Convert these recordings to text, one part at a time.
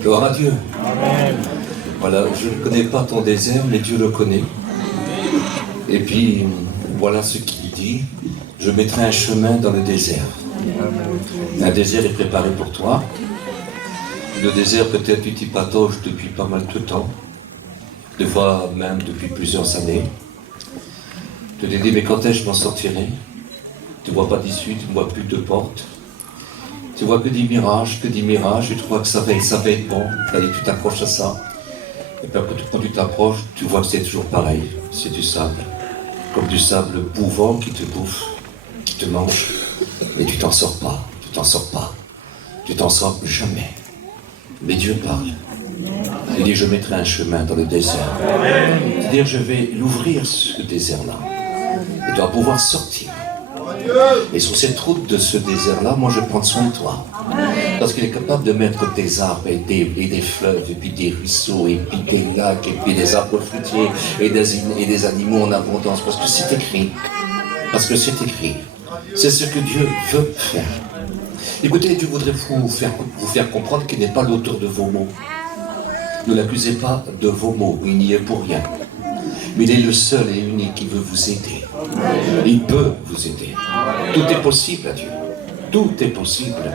Gloire à Dieu. Amen. Voilà, je ne connais pas ton désert, mais Dieu le connaît. Et puis, voilà ce qu'il dit. Je mettrai un chemin dans le désert. Un désert est préparé pour toi. Le désert, peut-être, tu t'y patauges depuis pas mal de temps. Des fois, même depuis plusieurs années. Tu te dis, mais quand est-ce que je m'en sortirai? Tu ne vois pas d'issue, tu ne vois plus de porte. Tu vois que des mirages, et tu crois que ça va être bon. Allez, tu t'accroches à ça. Et puis quand tu t'approches, tu vois que c'est toujours pareil. C'est du sable. Comme du sable bouvant qui te bouffe, qui te mange. Et tu t'en sors pas. Tu t'en sors pas. Tu t'en sors jamais. Mais Dieu parle. Il dit, je mettrai un chemin dans le désert. C'est-à-dire, je vais l'ouvrir, ce désert-là. Et tu vas pouvoir sortir. Et sur cette route de ce désert-là, moi je prends soin de toi. Parce qu'il est capable de mettre des arbres et des fleuves, et puis des ruisseaux, et puis des lacs, et puis des arbres fruitiers, et des animaux en abondance. Parce que c'est écrit. Parce que c'est écrit. C'est ce que Dieu veut faire. Écoutez, Dieu voudrait vous faire comprendre qu'il n'est pas l'auteur de vos mots. Ne l'accusez pas de vos mots, il n'y est pour rien. Mais il est le seul et unique qui veut vous aider. Il peut vous aider. Tout est possible à Dieu. Tout est possible.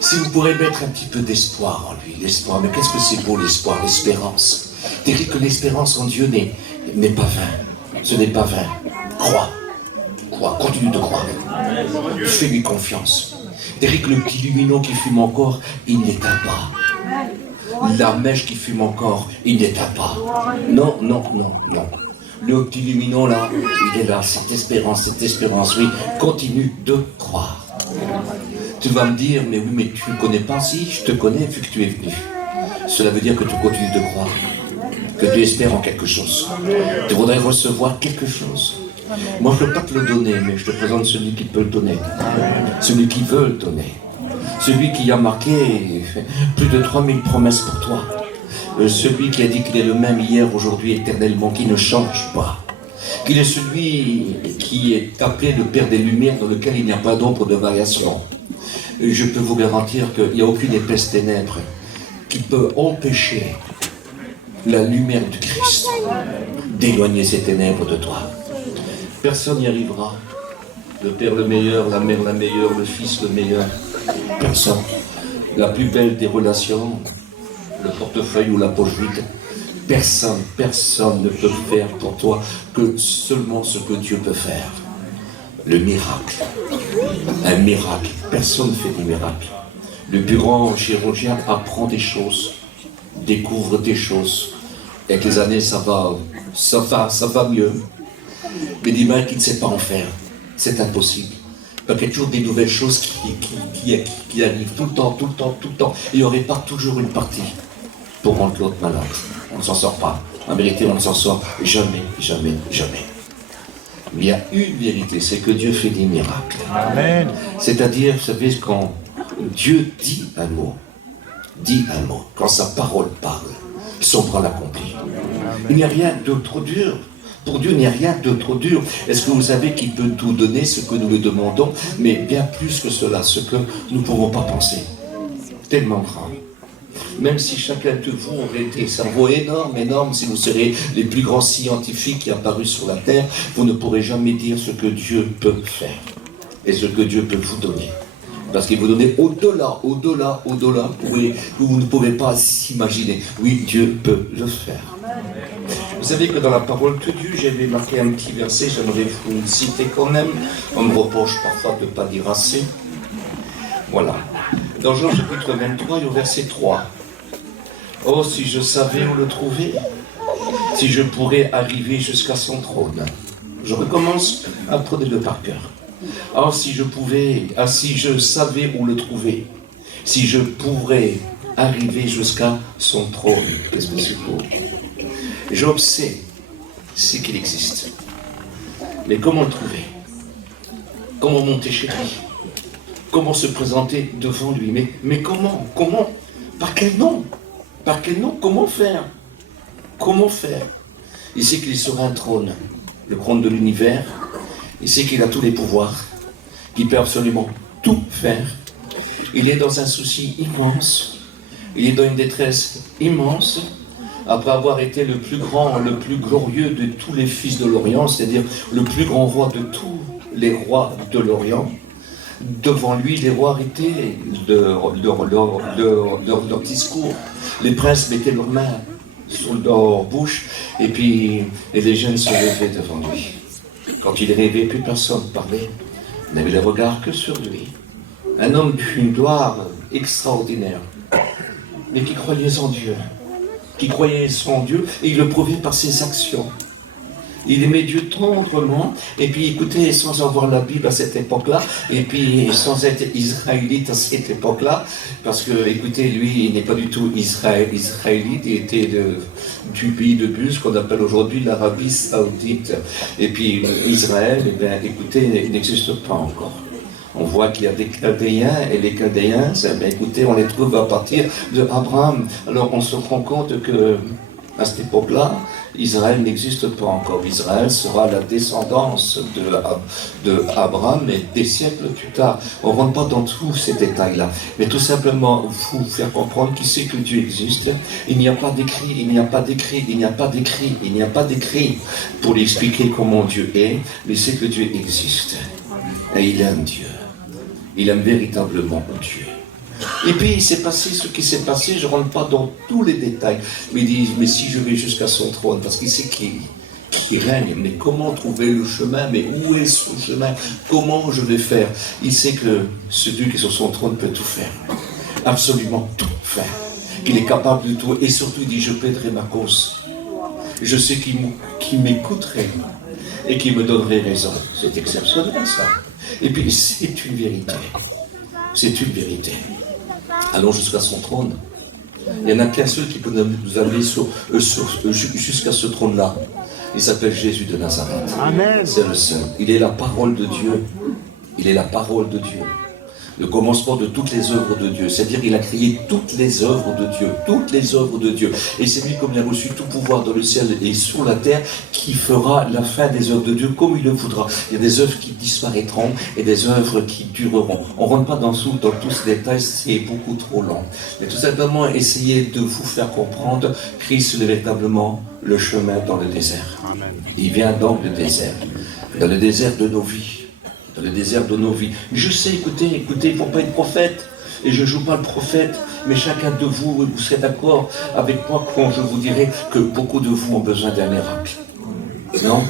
Si vous pourrez mettre un petit peu d'espoir en lui, l'espoir, mais qu'est-ce que c'est beau l'espoir, l'espérance. T'écris que l'espérance en Dieu n'est pas vain. Ce n'est pas vain. Crois. Crois, continue de croire. Fais-lui confiance. T'écris que le petit lumineux qui fume encore, il n'éteint pas. La mèche qui fume encore, il n'éteint pas. Non, non, non, non. Le petit lumineux là, il est là, cette espérance, oui, continue de croire. Tu vas me dire, mais oui, mais tu ne connais pas, si, je te connais vu que tu es venu. Cela veut dire que tu continues de croire, que tu espères en quelque chose. Tu voudrais recevoir quelque chose. Moi, je ne peux pas te le donner, mais je te présente celui qui peut le donner. Celui qui veut le donner. Celui qui a marqué plus de 3000 promesses pour toi. Celui qui a dit qu'il est le même hier, aujourd'hui, éternellement, qui ne change pas. Qu'il est celui qui est appelé le Père des Lumières, dans lequel il n'y a pas d'ombre de variation. Je peux vous garantir qu'il n'y a aucune épaisse ténèbre qui peut empêcher la lumière du Christ d'éloigner ces ténèbres de toi. Personne n'y arrivera. Le Père le meilleur, la Mère la meilleure, le Fils le meilleur. Personne. La plus belle des relations, le portefeuille ou la poche vide. Personne ne peut faire pour toi que seulement ce que Dieu peut faire. Le miracle. Un miracle. Personne ne fait des miracles. Le plus grand chirurgien apprend des choses, découvre des choses. Et avec les années, ça va mieux. Mais l'humain qui ne sait pas en faire, c'est impossible. Il y a toujours des nouvelles choses qui arrivent tout le temps. Il n'y aurait pas toujours une partie pour rendre l'autre malade. On ne s'en sort pas. En vérité, on ne s'en sort jamais. Mais il y a une vérité, c'est que Dieu fait des miracles. Amen. C'est-à-dire, vous savez, quand Dieu dit un mot, quand sa parole parle, son bras l'accomplit. Il n'y a rien de trop dur. Pour Dieu, il n'y a rien de trop dur. Est-ce que vous savez qu'il peut tout donner, ce que nous lui demandons, mais bien plus que cela, ce que nous ne pouvons pas penser. Tellement grand. Même si chacun de vous aurait des cerveaux énormes, si vous serez les plus grands scientifiques qui apparus sur la terre, vous ne pourrez jamais dire ce que Dieu peut faire et ce que Dieu peut vous donner. Parce qu'il vous donne au-delà, vous ne pouvez pas s'imaginer. Oui, Dieu peut le faire. Vous savez que dans la parole de Dieu, j'avais marqué un petit verset, j'aimerais vous le citer quand même. On me reproche parfois de ne pas dire assez. Voilà. Dans Jean chapitre 23, au verset 3. Oh, si je savais où le trouver, si je pourrais arriver jusqu'à son trône. Je recommence, apprenez-le par cœur. Oh, si je savais où le trouver, si je pourrais arriver jusqu'à son trône. Qu'est-ce que c'est beau? Job sait, c'est qu'il existe. Mais comment le trouver? Comment monter chez lui? Comment se présenter devant lui? Mais comment? Par quel nom? Comment faire? Il sait qu'il est sur un trône. le trône de l'univers. Il sait qu'il a tous les pouvoirs, qu'il peut absolument tout faire. Il est dans un souci immense, il est dans une détresse immense, après avoir été le plus grand, le plus glorieux de tous les fils de l'Orient, c'est-à-dire le plus grand roi de tous les rois de l'Orient. Devant lui, les rois arrêtaient leur discours. Les princes mettaient leurs mains sur leur bouche, et puis les jeunes se levaient devant lui. Quand il rêvait, plus personne ne parlait. On n'avait le regard que sur lui. Un homme d'une gloire extraordinaire, mais qui croyait en Dieu. Qui croyait en Dieu, et il le prouvait par ses actions. Il aimait Dieu tendrement, et puis écoutez, sans avoir la Bible à cette époque-là, et puis sans être israélite à cette époque-là, parce que, écoutez, lui, il n'est pas du tout israélite, il était du pays de Bus, qu'on appelle aujourd'hui l'Arabie Saoudite. Et puis Israël, eh bien, écoutez, n'existe pas encore. On voit qu'il y a des Chaldéens, et les Chaldéens, bien, écoutez, on les trouve à partir de Abraham. Alors on se rend compte que, à cette époque-là, Israël n'existe pas encore. Israël sera la descendance de Abraham, mais des siècles plus tard. On ne rentre pas dans tous ces détails-là, mais tout simplement vous faire comprendre qui sait que Dieu existe. Il n'y a pas d'écrit, il n'y a pas d'écrit, il n'y a pas d'écrit, il n'y a pas d'écrit pour lui expliquer comment Dieu est, mais c'est que Dieu existe. Et il aime Dieu. Il aime véritablement Dieu. Et puis il s'est passé ce qui s'est passé, je ne rentre pas dans tous les détails, mais il dit, mais si je vais jusqu'à son trône, parce qu'il sait qu'il règne, mais comment trouver le chemin, mais où est ce chemin, comment je vais faire? Il sait que celui qui est sur son trône peut tout faire, absolument tout faire, qu'il est capable de tout, et surtout il dit, je plaiderai ma cause. Je sais qu'il m'écouterait et qu'il me donnerait raison. C'est exceptionnel ça. Et puis c'est une vérité. C'est une vérité. Allons jusqu'à son trône. Il n'y en a qu'un seul qui peut nous amener jusqu'à ce trône-là. Il s'appelle Jésus de Nazareth. Amen. C'est le seul. Il est la parole de Dieu. Il est la parole de Dieu. Le commencement de toutes les œuvres de Dieu. C'est-à-dire qu'il a créé toutes les œuvres de Dieu. Toutes les œuvres de Dieu. Et c'est lui, comme il a reçu tout pouvoir dans le ciel et sur la terre, qui fera la fin des œuvres de Dieu comme il le voudra. Il y a des œuvres qui disparaîtront et des œuvres qui dureront. On ne rentre pas dans tous ces détails, c'est beaucoup trop long. Mais tout simplement, essayez de vous faire comprendre Christ est véritablement le chemin dans le désert. Amen. Il vient dans le désert. Dans le désert de nos vies. Dans le désert de nos vies. Je sais, écoutez, il ne faut pas être prophète, et je ne joue pas le prophète, mais chacun de vous, vous serez d'accord avec moi quand je vous dirai que beaucoup de vous ont besoin d'un miracle. Non?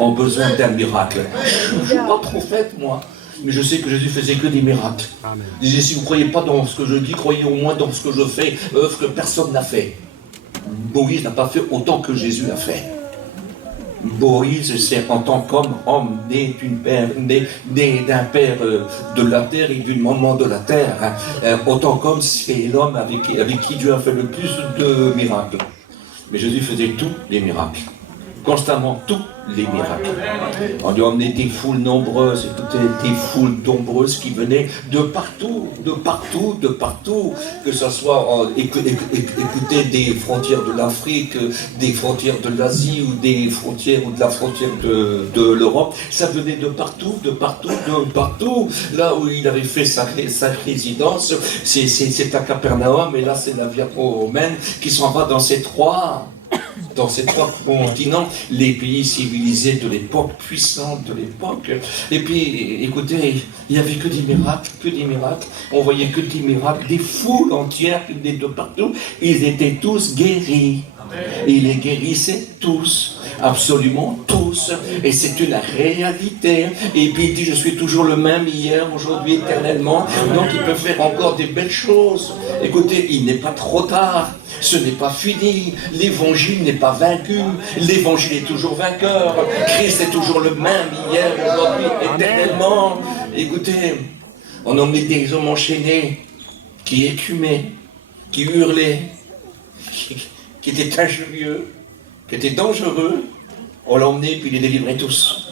Ont besoin d'un miracle. Je ne suis pas prophète, moi, mais je sais que Jésus faisait que des miracles. Il disait, si vous ne croyez pas dans ce que je dis, croyez au moins dans ce que je fais, œuvre que personne n'a fait. Moïse n'a pas fait autant que Jésus l'a fait. Moïse, c'est en tant qu'homme, né d'un père de la terre et d'une maman de la terre. Autant qu'homme, c'est l'homme avec qui Dieu a fait le plus de miracles. Mais Jésus faisait tous les miracles. Constamment tous les miracles. On lui a emmené des foules nombreuses, écoutez, des foules nombreuses qui venaient de partout, que ce soit, écoutez, des frontières de l'Afrique, des frontières de l'Asie ou des frontières ou de la frontière de l'Europe, ça venait de partout, là où il avait fait sa résidence, c'est à Capernaum, et là c'est la Via romaine qui s'en va dans ces trois continents, les pays civilisés de l'époque, puissants de l'époque. Et puis, écoutez, il n'y avait que des miracles, on voyait que des miracles, des foules entières qui venaient de partout, ils étaient tous guéris. Et il les guérissait tous, absolument tous, et c'est une réalité. Et puis il dit, je suis toujours le même hier, aujourd'hui, éternellement, donc il peut faire encore des belles choses. Écoutez, il n'est pas trop tard, ce n'est pas fini, l'évangile n'est pas vaincu, l'évangile est toujours vainqueur, Christ est toujours le même hier, aujourd'hui, éternellement. Écoutez, on emmenait des hommes enchaînés, qui écumaient, qui hurlaient, qui étaient injurieux, qui étaient dangereux, on l'emmenait puis les délivrait tous.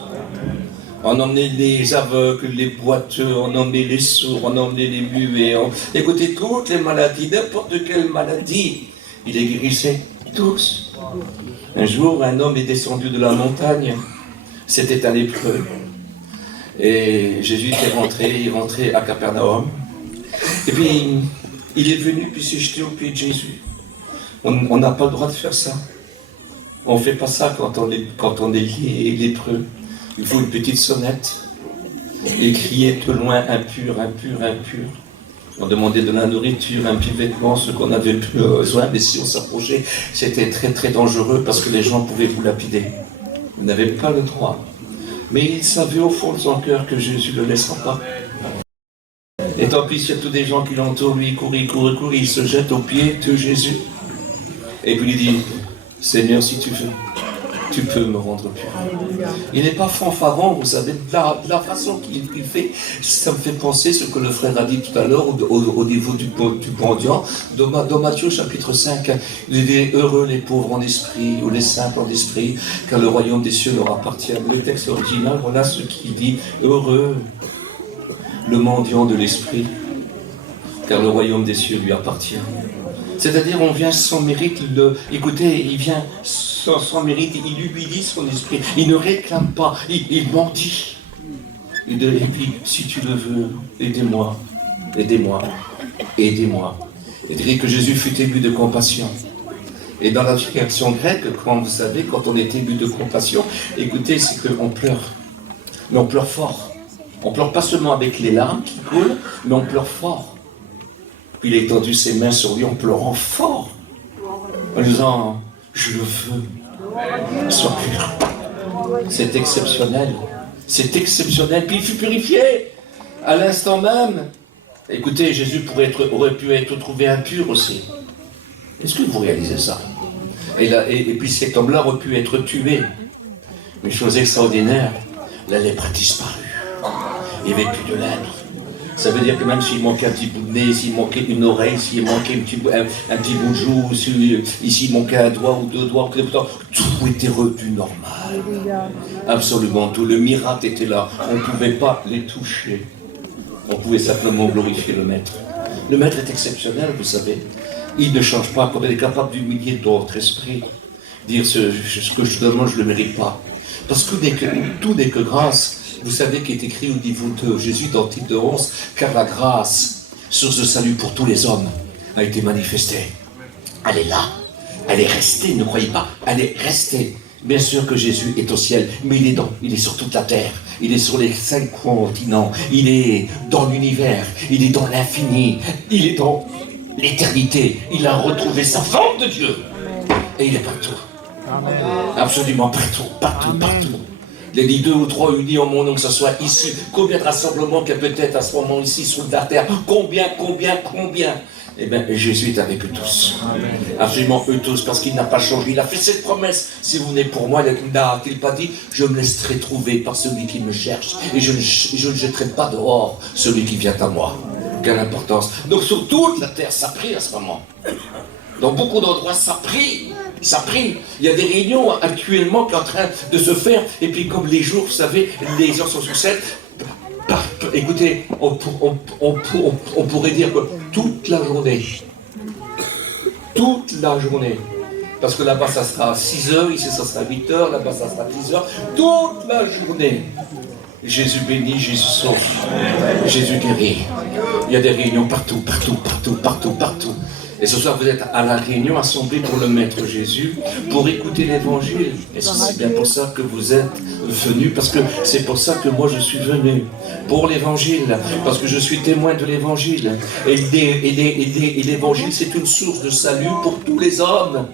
On emmenait les aveugles, les boiteux, on emmenait les sourds, on emmenait les muets. Écoutez, toutes les maladies, n'importe quelle maladie, il les guérissait tous. Un jour, un homme est descendu de la montagne C'était un lépreux. Et Jésus était rentré, il rentrait à Capernaum. Et puis, il est venu, puis s'est jeté au pied de Jésus. On n'a pas le droit de faire ça. On ne fait pas ça quand on est lépreux. Il faut une petite sonnette et crier de loin, impur, impur, impur. On demandait de la nourriture, un petit vêtement, ce qu'on avait besoin, mais si on s'approchait, c'était très très dangereux parce que les gens pouvaient vous lapider. Vous n'avez pas le droit. Mais il savait au fond de son cœur que Jésus ne le laissera pas. Et tant pis, il y a tous des gens qui l'entourent, lui, il court, il se jette aux pieds de Jésus. Et puis il dit, Seigneur, si tu veux, tu peux me rendre pur. Il n'est pas fanfaron, vous savez, la façon qu'il fait, ça me fait penser ce que le frère a dit tout à l'heure au niveau du mendiant. Dans Matthieu chapitre 5, il dit, heureux les pauvres en esprit, ou les simples en esprit, car le royaume des cieux leur appartient. Le texte original, voilà ce qu'il dit, heureux le mendiant de l'esprit, car le royaume des cieux lui appartient. C'est-à-dire, on vient sans mérite, écoutez, il vient sans mérite, il humilie son esprit, il ne réclame pas, il mendie. Et puis, si tu le veux, aidez-moi, aidez-moi, aidez-moi. Il dit que Jésus fut ému de compassion. Et dans la version grecque, quand vous savez, quand on est ému de compassion, écoutez, c'est qu'on pleure. Mais on pleure fort. On pleure pas seulement avec les larmes qui coulent, mais on pleure fort. Puis il a étendu ses mains sur lui en pleurant fort, en disant « Je le veux, sois pur ». C'est exceptionnel, c'est exceptionnel. Puis il fut purifié à l'instant même. Écoutez, Jésus aurait pu être trouvé impur aussi. Est-ce que vous réalisez ça? Et puis cet homme-là aurait pu être tué. Une chose extraordinaire, la lèpre a disparu. Il n'y avait plus de lèpre. Ça veut dire que même s'il manquait un petit bout de nez, s'il manquait une oreille, s'il manquait un petit bout de joue, ici il manquait un doigt ou deux doigts, tout était revenu normal. Absolument tout. Le miracle était là. On ne pouvait pas les toucher. On pouvait simplement glorifier le Maître. Le Maître est exceptionnel, vous savez. Il ne change pas. Quand il est capable d'humilier notre esprit, dire ce que je te demande, je ne le mérite pas. Parce que tout n'est que grâce. Vous savez qu'il est écrit au niveau de Jésus dans Tite 11, car la grâce, source de salut pour tous les hommes, a été manifestée. Elle est là, elle est restée, ne croyez pas, elle est restée. Bien sûr que Jésus est au ciel, mais il est sur toute la terre, il est sur les 5 continents, il est dans l'univers, il est dans l'infini, il est dans l'éternité, il a retrouvé sa forme de Dieu, et il est partout. Amen. Absolument partout, partout, Amen. Partout. Il a dit 2 ou 3 unis en mon nom, que ce soit ici. Combien de rassemblements qu'il y a peut-être à ce moment ici, sur la terre? Combien? Eh bien, Jésus est avec eux tous. Amen. Absolument eux tous, parce qu'il n'a pas changé. Il a fait cette promesse. Si vous venez pour moi, il n'a-t-il pas dit, je me laisserai trouver par celui qui me cherche, et je ne jetterai pas dehors celui qui vient à moi. Quelle importance. Donc sur toute la terre, ça prie à ce moment. Dans beaucoup d'endroits, ça prie. Ça prie. Il y a des réunions actuellement qui sont en train de se faire. Et puis comme les jours, vous savez, les heures sont sur 7. Écoutez, on pourrait dire que toute la journée. Toute la journée. Parce que là-bas, ça sera 6 heures. Ici, ça sera 8 heures. Là-bas, ça sera 10 heures. Toute la journée. Jésus bénit, Jésus sauve. Jésus guérit. Il y a des réunions partout. Et ce soir, vous êtes à la réunion assemblée pour le Maître Jésus, pour écouter l'Évangile. Et c'est bien pour ça que vous êtes venus, parce que c'est pour ça que moi je suis venu, pour l'Évangile, parce que je suis témoin de l'Évangile. Et l'Évangile, c'est une source de salut pour tous les hommes.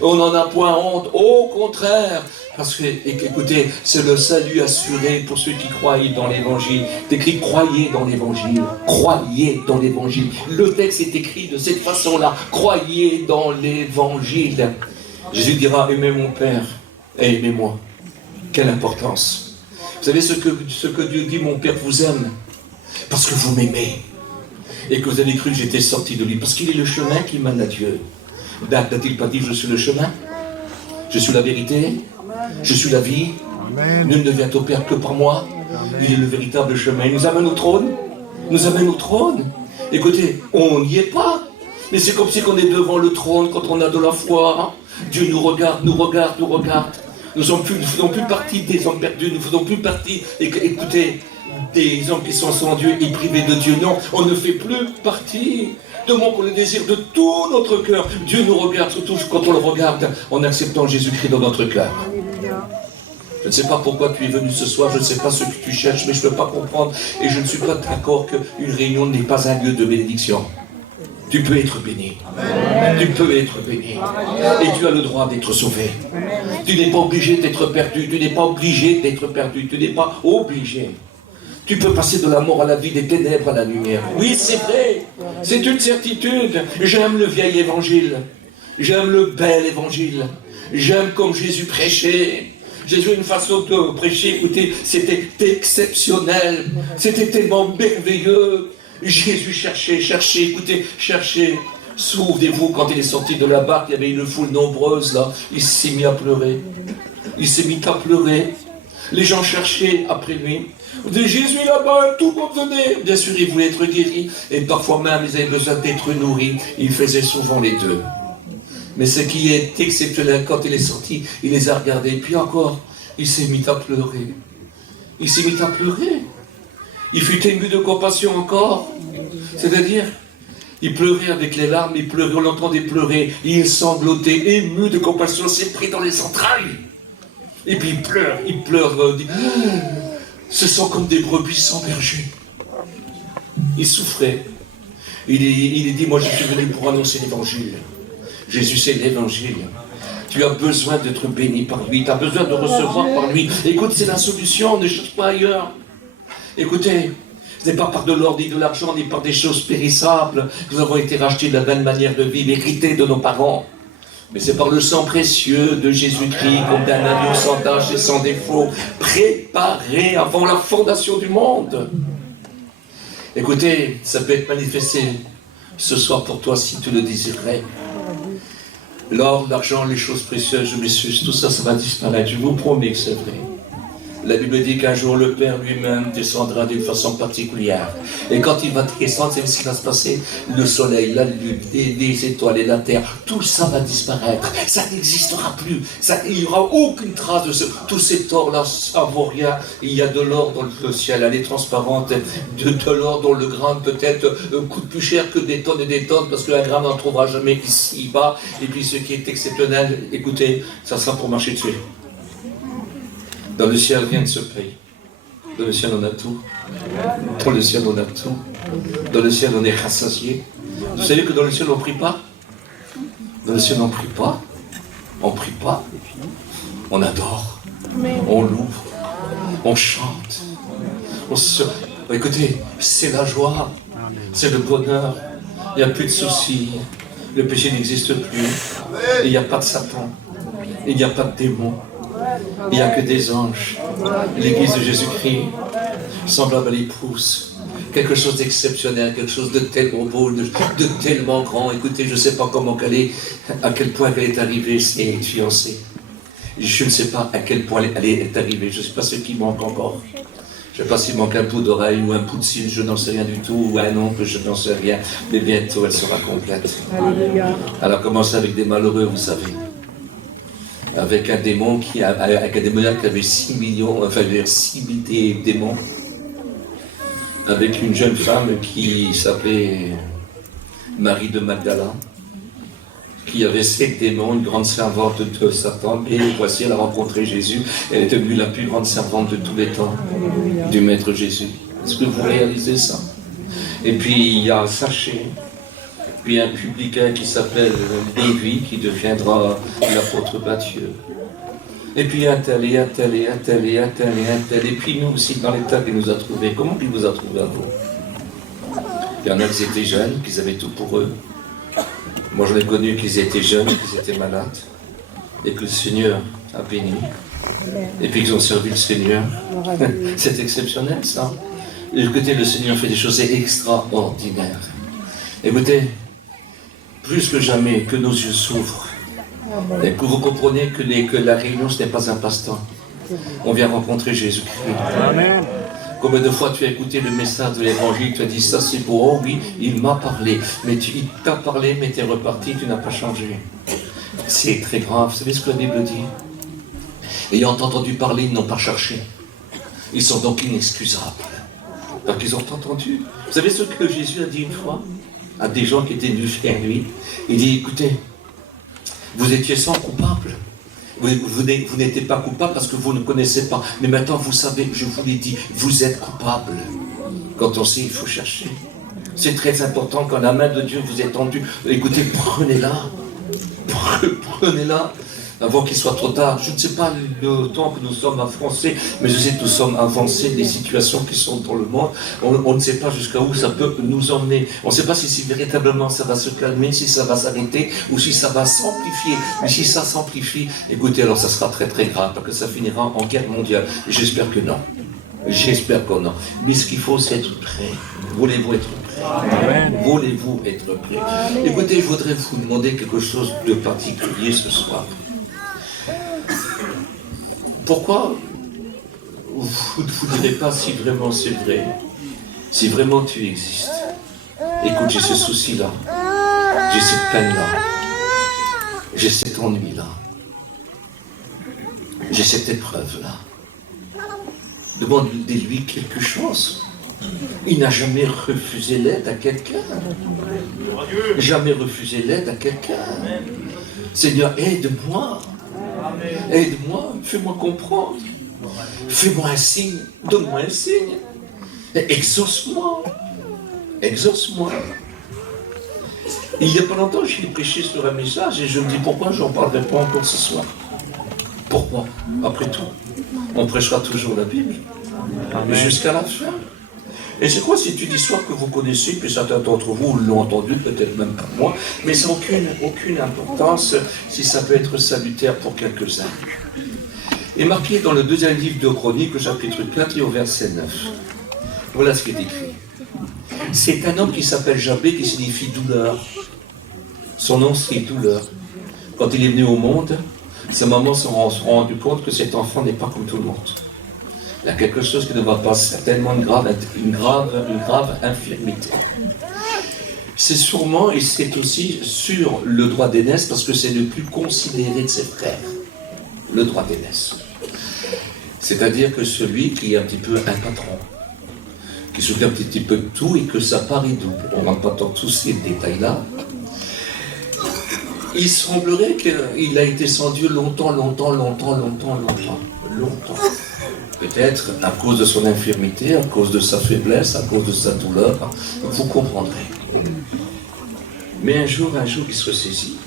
On n'en a point honte, au contraire. Parce que, écoutez, c'est le salut assuré pour ceux qui croient dans l'Évangile. C'est écrit, croyez dans l'Évangile. Croyez dans l'Évangile. Le texte est écrit de cette façon-là. Croyez dans l'Évangile. Jésus dira, aimez mon Père et aimez-moi. Quelle importance. Vous savez ce que Dieu dit, mon Père vous aime. Parce que vous m'aimez. Et que vous avez cru que j'étais sorti de lui. Parce qu'il est le chemin qui mène à Dieu. N'a-t-il pas dit, je suis le chemin? Je suis la vérité? Je suis la vie. Amen. Nul ne vient au Père que par moi. Amen. Il est le véritable chemin. Il nous amène au trône. Nous amène au trône. Écoutez, on n'y est pas. Mais c'est comme si on est devant le trône quand on a de la foi. Dieu nous regarde. Nous ne faisons plus partie des hommes perdus, nous ne faisons plus partie, écoutez, des hommes qui sont sans Dieu et privés de Dieu. Non, on ne fait plus partie. Demandons pour le désir de tout notre cœur. Dieu nous regarde, surtout quand on le regarde en acceptant Jésus-Christ dans notre cœur. Je ne sais pas pourquoi tu es venu ce soir, je ne sais pas ce que tu cherches, mais je ne peux pas comprendre. Et je ne suis pas d'accord qu'une réunion n'est pas un lieu de bénédiction. Tu peux être béni. Amen. Tu peux être béni. Amen. Et tu as le droit d'être sauvé. Amen. Tu n'es pas obligé d'être perdu. Tu n'es pas obligé d'être perdu. Tu n'es pas obligé. Tu peux passer de la mort à la vie, des ténèbres à la lumière. Oui, c'est vrai. C'est une certitude. J'aime le vieil évangile. J'aime le bel évangile. J'aime comme Jésus prêchait. Jésus a une façon de prêcher. Écoutez, c'était exceptionnel. C'était tellement merveilleux. Jésus cherchait, écoutez, cherchait. Souvenez-vous, quand il est sorti de la barque, il y avait une foule nombreuse là. Il s'est mis à pleurer. Il s'est mis à pleurer. Les gens cherchaient après lui. Jésus là-bas, tout le monde venait. Bien sûr, il voulait être guéri. Et parfois même, ils avaient besoin d'être nourris. Il faisait souvent les deux. Mais ce qui est exceptionnel, quand il est sorti, il les a regardés. Puis encore, il s'est mis à pleurer. Il s'est mis à pleurer. Il fut ému de compassion encore. C'est-à-dire, il pleurait avec les larmes, il pleurait, on l'entendait pleurer. Il sanglotait, ému de compassion, s'est pris dans les entrailles. Et puis il pleure, il dit, ce sont comme des brebis sans berger. Il souffrait. Il dit, moi je suis venu pour annoncer l'évangile. Jésus, c'est l'évangile. Tu as besoin d'être béni par lui, tu as besoin de recevoir par lui. Écoute, c'est la solution, ne cherche pas ailleurs. Écoutez, ce n'est pas par de l'or ni de l'argent, ni par des choses périssables que nous avons été rachetés de la belle manière de vie héritée de nos parents. Mais c'est par le sang précieux de Jésus-Christ, comme d'un agneau sans tache et sans défaut, préparé avant la fondation du monde. Écoutez, ça peut être manifesté ce soir pour toi si tu le désirerais. L'or, l'argent, les choses précieuses, messieurs, tout ça, ça va disparaître. Je vous promets que c'est vrai. La Bible dit qu'un jour le Père lui-même descendra d'une façon particulière. Et quand il va descendre, c'est ce qui va se passer. Le soleil, la lune, les étoiles et la terre, tout ça va disparaître. Ça n'existera plus. Il n'y aura aucune trace de tous ces torts-là. Ça ne vaut rien. Il y a de l'or dans le ciel. Elle est transparente. De l'or dont le grain peut-être coûte plus cher que des tonnes et des tonnes parce qu'un grain n'en trouvera jamais ici-bas. Et puis ce qui est exceptionnel, écoutez, ça sera pour marcher dessus. Dans le ciel, rien ne se paye. Dans le ciel, on a tout. Dans le ciel, on a tout. Dans le ciel, on est rassasié. Vous savez que dans le ciel, on ne prie pas. Dans le ciel, on ne prie pas. On ne prie pas. On adore. On loue. On chante. Écoutez, c'est la joie. C'est le bonheur. Il n'y a plus de soucis. Le péché n'existe plus. Il n'y a pas de Satan. Il n'y a pas de démons. Il n'y a que des anges. L'église de Jésus-Christ, semblable à l'épouse. Quelque chose d'exceptionnel, quelque chose de tellement beau, de tellement grand. Écoutez, je ne sais pas à quel point elle est arrivée, c'est fiancée. Je ne sais pas à quel point elle est arrivée. Je ne sais pas ce qui manque encore. Je ne sais pas s'il manque un bout d'oreille ou un bout de cils, je n'en sais rien du tout, ou un oncle, je n'en sais rien. Mais bientôt, elle sera complète. Elle a commencé avec des malheureux, vous savez. Avec un démon avec un démoniaque qui avait 6 millions, enfin 6 000 démons, avec une jeune femme qui s'appelait Marie de Magdala, qui avait 7 démons, une grande servante de Satan, et voici, elle a rencontré Jésus, elle est devenue la plus grande servante de tous les temps, du Maître Jésus. Est-ce que vous réalisez ça? Et puis il y a Zachée, puis un publicain qui s'appelle Lévi, qui deviendra l'apôtre Matthieu. Et puis un tel, et un tel, et un tel, et un tel, et un tel. Et puis nous aussi, dans l'état qu'il nous a trouvés. Comment il vous a trouvé à vous? Il y en a qui étaient jeunes, qui avaient tout pour eux. Moi, j'en ai connu qu'ils étaient jeunes, qu'ils étaient malades. Et que le Seigneur a béni. Et puis qu'ils ont servi le Seigneur. C'est exceptionnel, ça. Écoutez, le Seigneur fait des choses extraordinaires. Écoutez, plus que jamais, que nos yeux s'ouvrent et que vous compreniez que la réunion, ce n'est pas un passe-temps. On vient rencontrer Jésus-Christ. Amen. Combien de fois tu as écouté le message de l'évangile, tu as dit ça c'est beau, oh oui, il m'a parlé. Mais il t'a parlé, mais tu es reparti, tu n'as pas changé. C'est très grave. Vous savez ce que la Bible dit? Ayant entendu parler, ils n'ont pas cherché. Ils sont donc inexcusables. Donc ils ont entendu. Vous savez ce que Jésus a dit une fois à des gens qui étaient venus vers lui? Il dit, écoutez, vous étiez sans coupable. Vous n'étiez pas coupable parce que vous ne connaissez pas. Mais maintenant, vous savez, je vous l'ai dit, vous êtes coupable. Quand on sait, il faut chercher. C'est très important quand la main de Dieu vous est tendue. Écoutez, prenez-la. Prenez-la. Avant qu'il soit trop tard. Je ne sais pas le temps que nous sommes avancés, mais je sais que nous sommes avancés des situations qui sont dans le monde. On ne sait pas jusqu'à où ça peut nous emmener. On ne sait pas si véritablement ça va se calmer, si ça va s'arrêter, ou si ça va s'amplifier. Mais si ça s'amplifie, écoutez, alors ça sera très très grave, parce que ça finira en guerre mondiale. Et j'espère que non. J'espère que non. Mais ce qu'il faut, c'est être prêt. Voulez-vous être prêt? Voulez-vous être prêt? Écoutez, je voudrais vous demander quelque chose de particulier ce soir. Pourquoi vous ne direz pas si vraiment c'est vrai, si vraiment tu existes? Écoute, j'ai ce souci-là, j'ai cette peine-là, j'ai cet ennui-là, j'ai cette épreuve-là. Demandez-lui quelque chose. Il n'a jamais refusé l'aide à quelqu'un. Jamais refusé l'aide à quelqu'un. Seigneur, aide-moi. Aide-moi, fais-moi comprendre. Fais-moi un signe, donne-moi un signe. Exauce-moi. Exauce-moi. Il n'y a pas longtemps, j'ai prêché sur un message et je me dis pourquoi je n'en parlerai pas encore ce soir. Pourquoi? Après tout, on prêchera toujours la Bible. Jusqu'à la fin. Et c'est quoi cette histoire que vous connaissez, puis certains d'entre vous l'ont entendu, peut-être même pas moi, mais ça n'a aucune importance si ça peut être salutaire pour quelques-uns. Et marqué dans le deuxième livre de Chroniques, au chapitre 4 et au verset 9. Voilà ce qui est écrit. C'est un homme qui s'appelle Jabé, qui signifie douleur. Son nom, c'est douleur. Quand il est venu au monde, sa maman se rendu compte que cet enfant n'est pas comme tout le monde. Il y a quelque chose qui ne va pas, certainement une grave infirmité. C'est sûrement, et c'est aussi sur le droit d'aînesse, parce que c'est le plus considéré de ses frères, le droit d'aînesse. C'est-à-dire que celui qui est un petit peu un patron, qui s'occupe un petit peu de tout et que ça paraît double. On ne rentre pas dans tous ces détails-là. Il semblerait qu'il a été sans Dieu longtemps. Peut-être à cause de son infirmité, à cause de sa faiblesse, à cause de sa douleur, vous comprendrez. Mais un jour, il se ressaisit.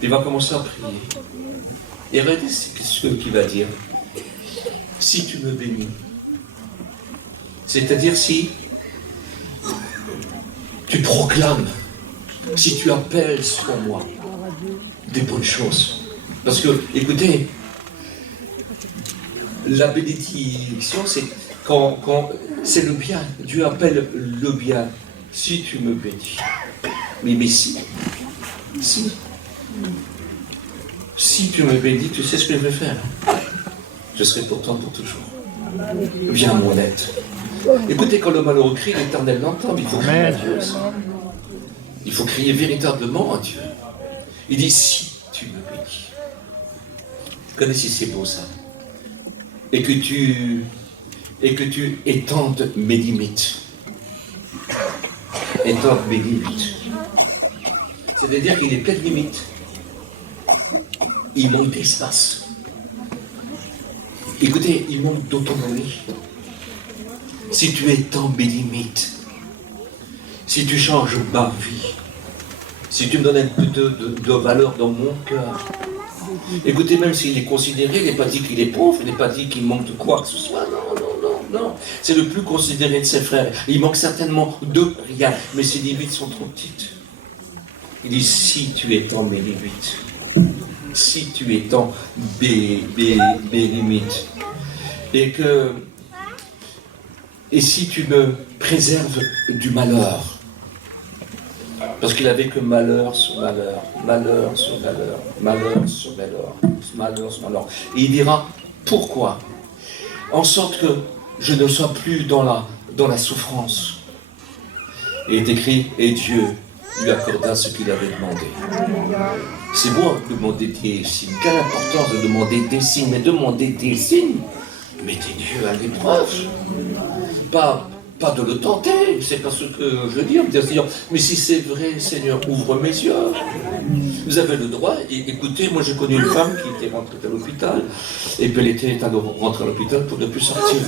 Il va commencer à prier. Et regardez ce qu'il va dire. Si tu me bénis, c'est-à-dire si tu proclames, si tu appelles sur moi des bonnes choses. Parce que, écoutez, la bénédiction, c'est quand c'est le bien. Dieu appelle le bien. Si tu me bénis. Mais si tu me bénis, tu sais ce que je vais faire. Je serai pour toi pour toujours. Viens mon aide. Écoutez, quand le malheureux crie, l'Éternel l'entend, il faut crier à Dieu aussi. Il faut crier véritablement à Dieu. Il dit, si tu me bénis. Vous connaissez, c'est beau ça. Et que tu étendes mes limites. Étendre mes limites. C'est-à-dire qu'il est plein de limites. Il manque d'espace. Écoutez, il manque d'autonomie. Si tu étends mes limites, si tu changes ma vie, si tu me donnes un peu de valeur dans mon cœur, écoutez, même s'il est considéré, il n'est pas dit qu'il est pauvre, il n'est pas dit qu'il manque de quoi que ce soit, non. C'est le plus considéré de ses frères. Il manque certainement de rien, mais ses limites sont trop petites. Il dit, si tu étends mes limites, si tu étends mes limites, et si tu me préserves du malheur, parce qu'il avait que malheur sur malheur, malheur sur malheur, malheur sur malheur, malheur sur malheur. Et il dira, pourquoi? En sorte que je ne sois plus dans la souffrance. Et il est écrit, et Dieu lui accorda ce qu'il avait demandé. C'est beau de demander des signes. Quelle importance de demander des signes, mais demander des signes, mettez Dieu à l'épreuve. Pas de le tenter, c'est pas ce que je veux dire. Dire Seigneur, mais si c'est vrai, Seigneur, ouvre mes yeux. Vous avez le droit. Et écoutez, moi j'ai connu une femme qui était rentrée à l'hôpital, et puis elle était rentrée à l'hôpital pour ne plus sortir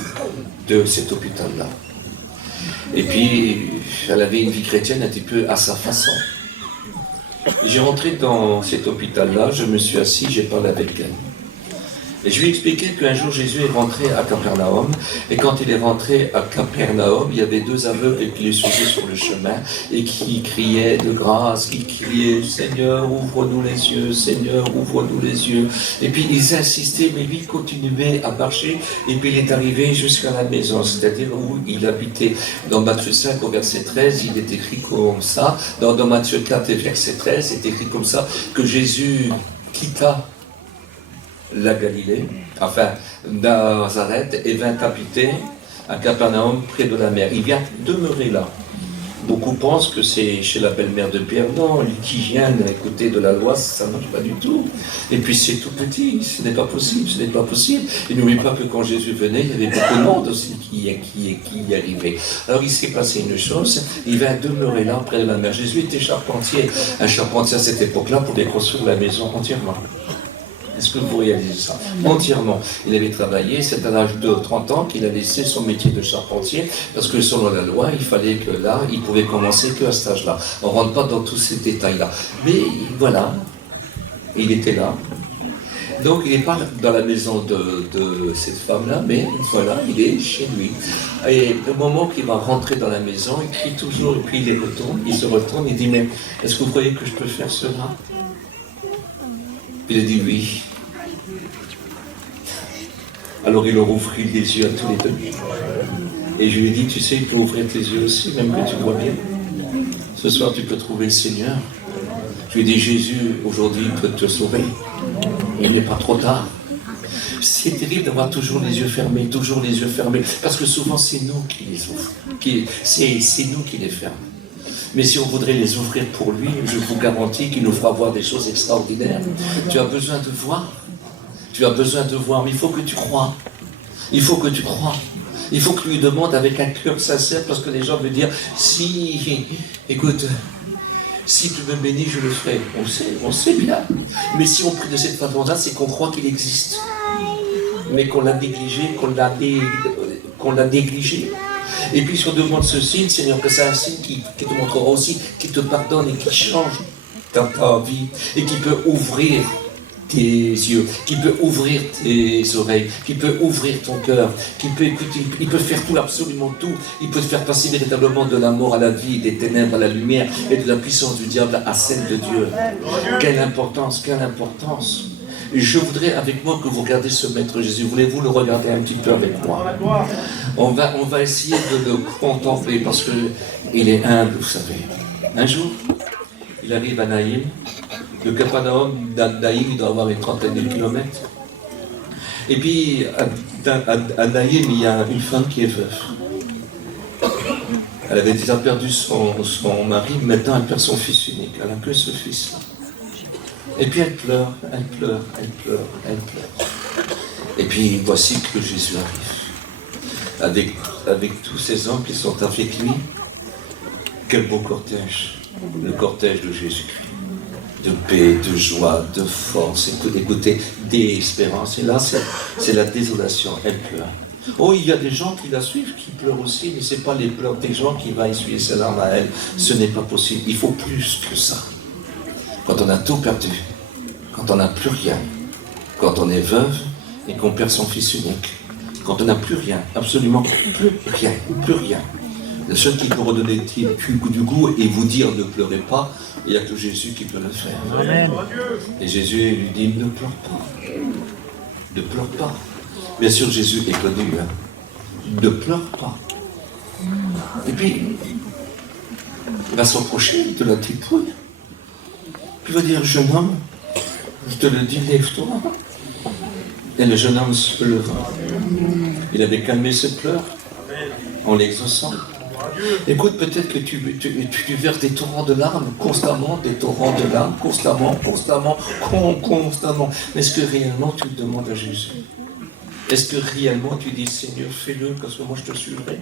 de cet hôpital-là. Et puis, elle avait une vie chrétienne un petit peu à sa façon. J'ai rentré dans cet hôpital-là, je me suis assis, j'ai parlé avec elle. Et je lui ai expliqué qu'un jour Jésus est rentré à Capernaum, et quand il est rentré à Capernaum, il y avait deux aveugles qui le suivaient sur le chemin, et qui criaient de grâce, qui criaient « Seigneur, ouvre-nous les yeux, Seigneur, ouvre-nous les yeux ». Et puis ils insistaient, mais lui continuait à marcher, et puis il est arrivé jusqu'à la maison, c'est-à-dire où il habitait. Dans Matthieu 5 au verset 13, il est écrit comme ça, dans Matthieu 4 et verset 13, c'est écrit comme ça, que Jésus quitta la Galilée, enfin Nazareth, et vint habiter à Capernaum près de la mer. Il vient demeurer là. Beaucoup pensent que c'est chez la belle-mère de Pierre. Non, l'hygiène à côté de la loi, ça ne marche pas du tout. Et puis c'est tout petit, ce n'est pas possible, ce n'est pas possible. Et n'oubliez pas que quand Jésus venait, il y avait beaucoup de monde aussi qui y arrivait. Alors il s'est passé une chose, il vint demeurer là près de la mer. Jésus était charpentier. Un charpentier à cette époque-là pouvait construire la maison entièrement. Est-ce que vous réalisez ça? Entièrement. Il avait travaillé, c'est à l'âge de 30 ans qu'il a laissé son métier de charpentier, parce que selon la loi, il fallait que là, il pouvait commencer qu'à cet âge-là. On ne rentre pas dans tous ces détails-là. Mais voilà, il était là. Donc il n'est pas dans la maison de cette femme-là, mais voilà, il est chez lui. Et au moment qu'il va rentrer dans la maison, il crie toujours, et puis il se retourne, il dit, mais est-ce que vous croyez que je peux faire cela? Il a dit oui. Alors il leur ouvrit les yeux à tous les deux. Et je lui ai dit, tu sais, il peut ouvrir tes yeux aussi, même que tu vois bien. Ce soir, tu peux trouver le Seigneur. Je lui ai dit, Jésus, aujourd'hui, peut te sauver. Il n'est pas trop tard. C'est terrible d'avoir toujours les yeux fermés, parce que souvent, c'est nous qui les ouvrons. C'est nous qui les fermons. Mais si on voudrait les ouvrir pour lui, je vous garantis qu'il nous fera voir des choses extraordinaires. Tu as besoin de voir. Tu as besoin de voir, mais il faut que tu crois. Il faut que tu crois. Il faut que tu lui demandes avec un cœur sincère, parce que les gens veulent dire, si, écoute, si tu me bénis, je le ferai. On sait bien. Mais si on prie de cette façon-là, c'est qu'on croit qu'il existe. Mais qu'on l'a négligé, qu'on l'a négligé. Et puis si on demande ce signe, Seigneur, que c'est un signe qui te montrera aussi, qui te pardonne et qui change ta vie, et qui peut ouvrir tes yeux, qui peut ouvrir tes oreilles, qui peut ouvrir ton cœur, il peut faire tout, absolument tout. Il peut te faire passer véritablement de la mort à la vie, des ténèbres à la lumière, et de la puissance du diable à celle de Dieu. Quelle importance, quelle importance! Je voudrais avec moi que vous regardiez ce Maître Jésus. Voulez-vous le regarder un petit peu avec moi? On va essayer de le contempler parce qu'il est humble, vous savez. Un jour, il arrive à Naïm. Le Capernaum d'Naïm, il doit avoir une trentaine de kilomètres. Et puis, à Naïm, il y a une femme qui est veuve. Elle avait déjà perdu son mari, maintenant elle perd son fils unique. Elle n'a que ce fils-là. Et puis elle pleure. Et puis voici que Jésus arrive. Avec tous ces hommes qui sont avec lui. Quel beau cortège. Le cortège de Jésus-Christ. De paix, de joie, de force. Écoutez, d'espérance. Et là, c'est la désolation. Elle pleure. Oh, il y a des gens qui la suivent, qui pleurent aussi, mais ce n'est pas les pleurs des gens qui vont essuyer ses larmes à elle. Ce n'est pas possible. Il faut plus que ça. Quand on a tout perdu, quand on n'a plus rien, quand on est veuve et qu'on perd son fils unique, quand on n'a plus rien, absolument plus rien. Le seul qui peut redonner du goût et vous dire ne pleurez pas, il n'y a que Jésus qui peut le faire. Amen. Et Jésus lui dit ne pleure pas. Ne pleure pas. Bien sûr, Jésus est connu. Ne pleure pas. Et puis, il va s'approcher de la tripouille. Puis il va dire, jeune homme, je te le dis, lève-toi. Et le jeune homme se leva. Il avait calmé ses pleurs en l'exaucant. Écoute, peut-être que tu verses des torrents de larmes constamment, des torrents de larmes constamment. Mais est-ce que réellement tu le demandes à Jésus? Est-ce que réellement tu dis, Seigneur, fais-le, parce que moi je te suivrai?